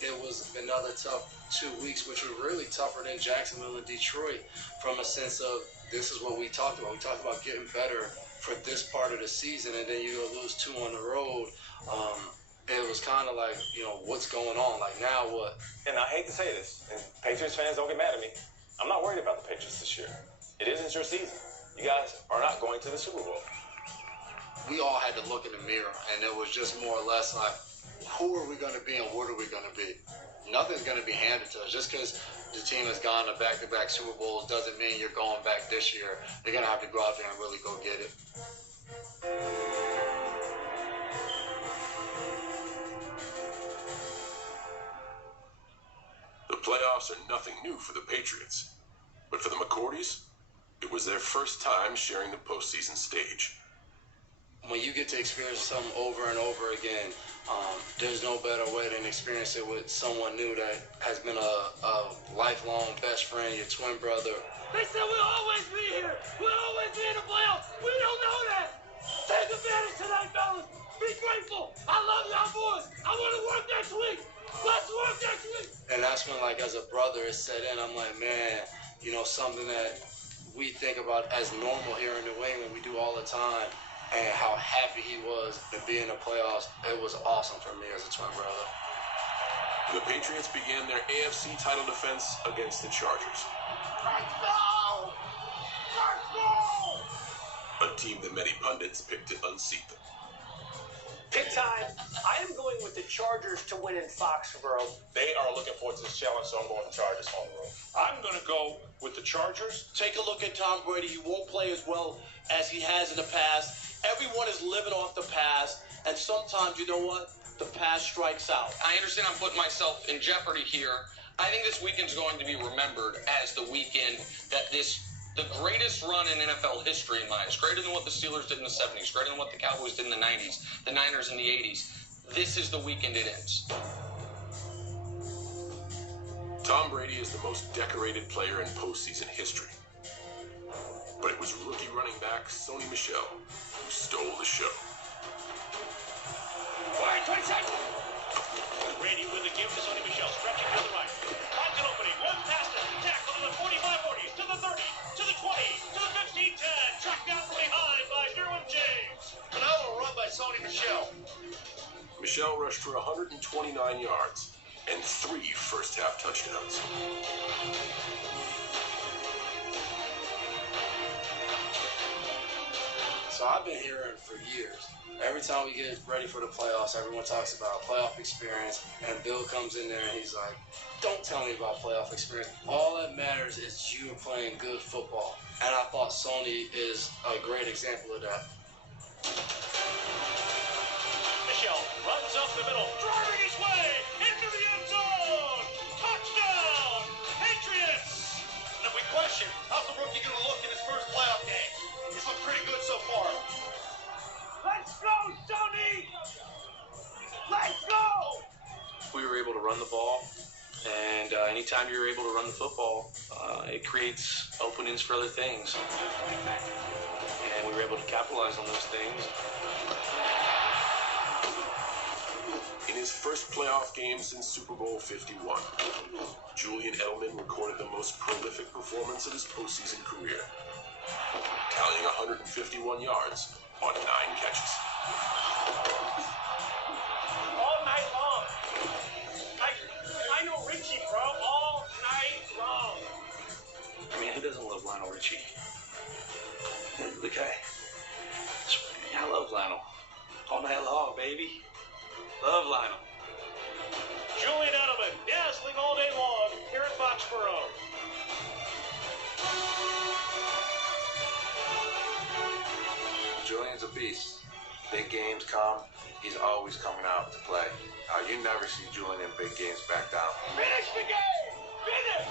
It was another tough 2 weeks, which were really tougher than Jacksonville and Detroit from a sense of this is what we talked about. We talked about getting better for this part of the season, and then you lose 2 on the road. It was kind of like, you know, what's going on? Like, now what? And I hate to say this, and Patriots fans don't get mad at me. I'm not worried about the Patriots this year. It isn't your season. You guys are not going to the Super Bowl. We all had to look in the mirror, and it was just more or less like, who are we going to be and what are we going to be? Nothing's going to be handed to us. Just because the team has gone to back-to-back Super Bowls doesn't mean you're going back this year. They're going to have to go out there and really go get it. The playoffs are nothing new for the Patriots. But for the McCourties, it was their first time sharing the postseason stage. When you get to experience something over and over again, there's no better way than experience it with someone new that has been a lifelong best friend, your twin brother. They said we'll always be here. We'll always be in the playoffs. We don't know that. Take advantage tonight, fellas. Be grateful. I love y'all boys. I want to work next week. Let's work next week. And that's when, like, as a brother, it set in. I'm like, man, you know, something that we think about as normal here in New England, we do all the time. And how happy he was to be in the playoffs. It was awesome for me as a twin brother. The Patriots began their AFC title defense against the Chargers. Let's go! Let's go! A team that many pundits picked to unseat them. Pick time. I am going with the Chargers to win in Foxborough. They are looking forward to this challenge, so I'm going with the Chargers on the road. I'm going to go with the Chargers. Take a look at Tom Brady. He won't play as well as he has in the past. Everyone is living off the past, and sometimes, you know what? The past strikes out. I understand I'm putting myself in jeopardy here. I think this weekend's going to be remembered as the weekend that the greatest run in NFL history in my eyes, greater than what the Steelers did in the 70s, greater than what the Cowboys did in the 90s, the Niners in the 80s. This is the weekend it ends. Tom Brady is the most decorated player in postseason history. But it was rookie running back Sony Michel who stole the show. 20 seconds. Brady with the give to Sony Michel, stretching to the right. Finds an opening, runs past it, tackle to the 45-40, to the 30, to the 20, to the 15-10, tracked down from behind by Derwin James. Phenomenal run by Sony Michel. Michel rushed for 129 yards and 3 first-half touchdowns. So I've been hearing for years. Every time we get ready for the playoffs, everyone talks about playoff experience, and Bill comes in there and he's like, don't tell me about playoff experience. All that matters is you playing good football. And I thought Sony is a great example of that. we're able to run the ball. And anytime you're able to run the football, it creates openings for other things. And we were able to capitalize on those things. In his first playoff game since Super Bowl 51, Julian Edelman recorded the most prolific performance of his postseason career, tallying 151 yards on 9 catches. All night long. I know Richie, bro. All night long. I mean, who doesn't love Lionel Richie? The guy. I love Lionel. All night long, baby. Love Lionel. Julian Edelman, dazzling all day long here at Foxborough. Julian's a beast. Big games come, he's always coming out to play. You never see Julian in big games back down. Finish the game! Finish!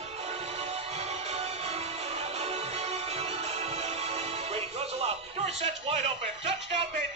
Brady goes aloft. Dorsett's wide open. Touchdown, baby.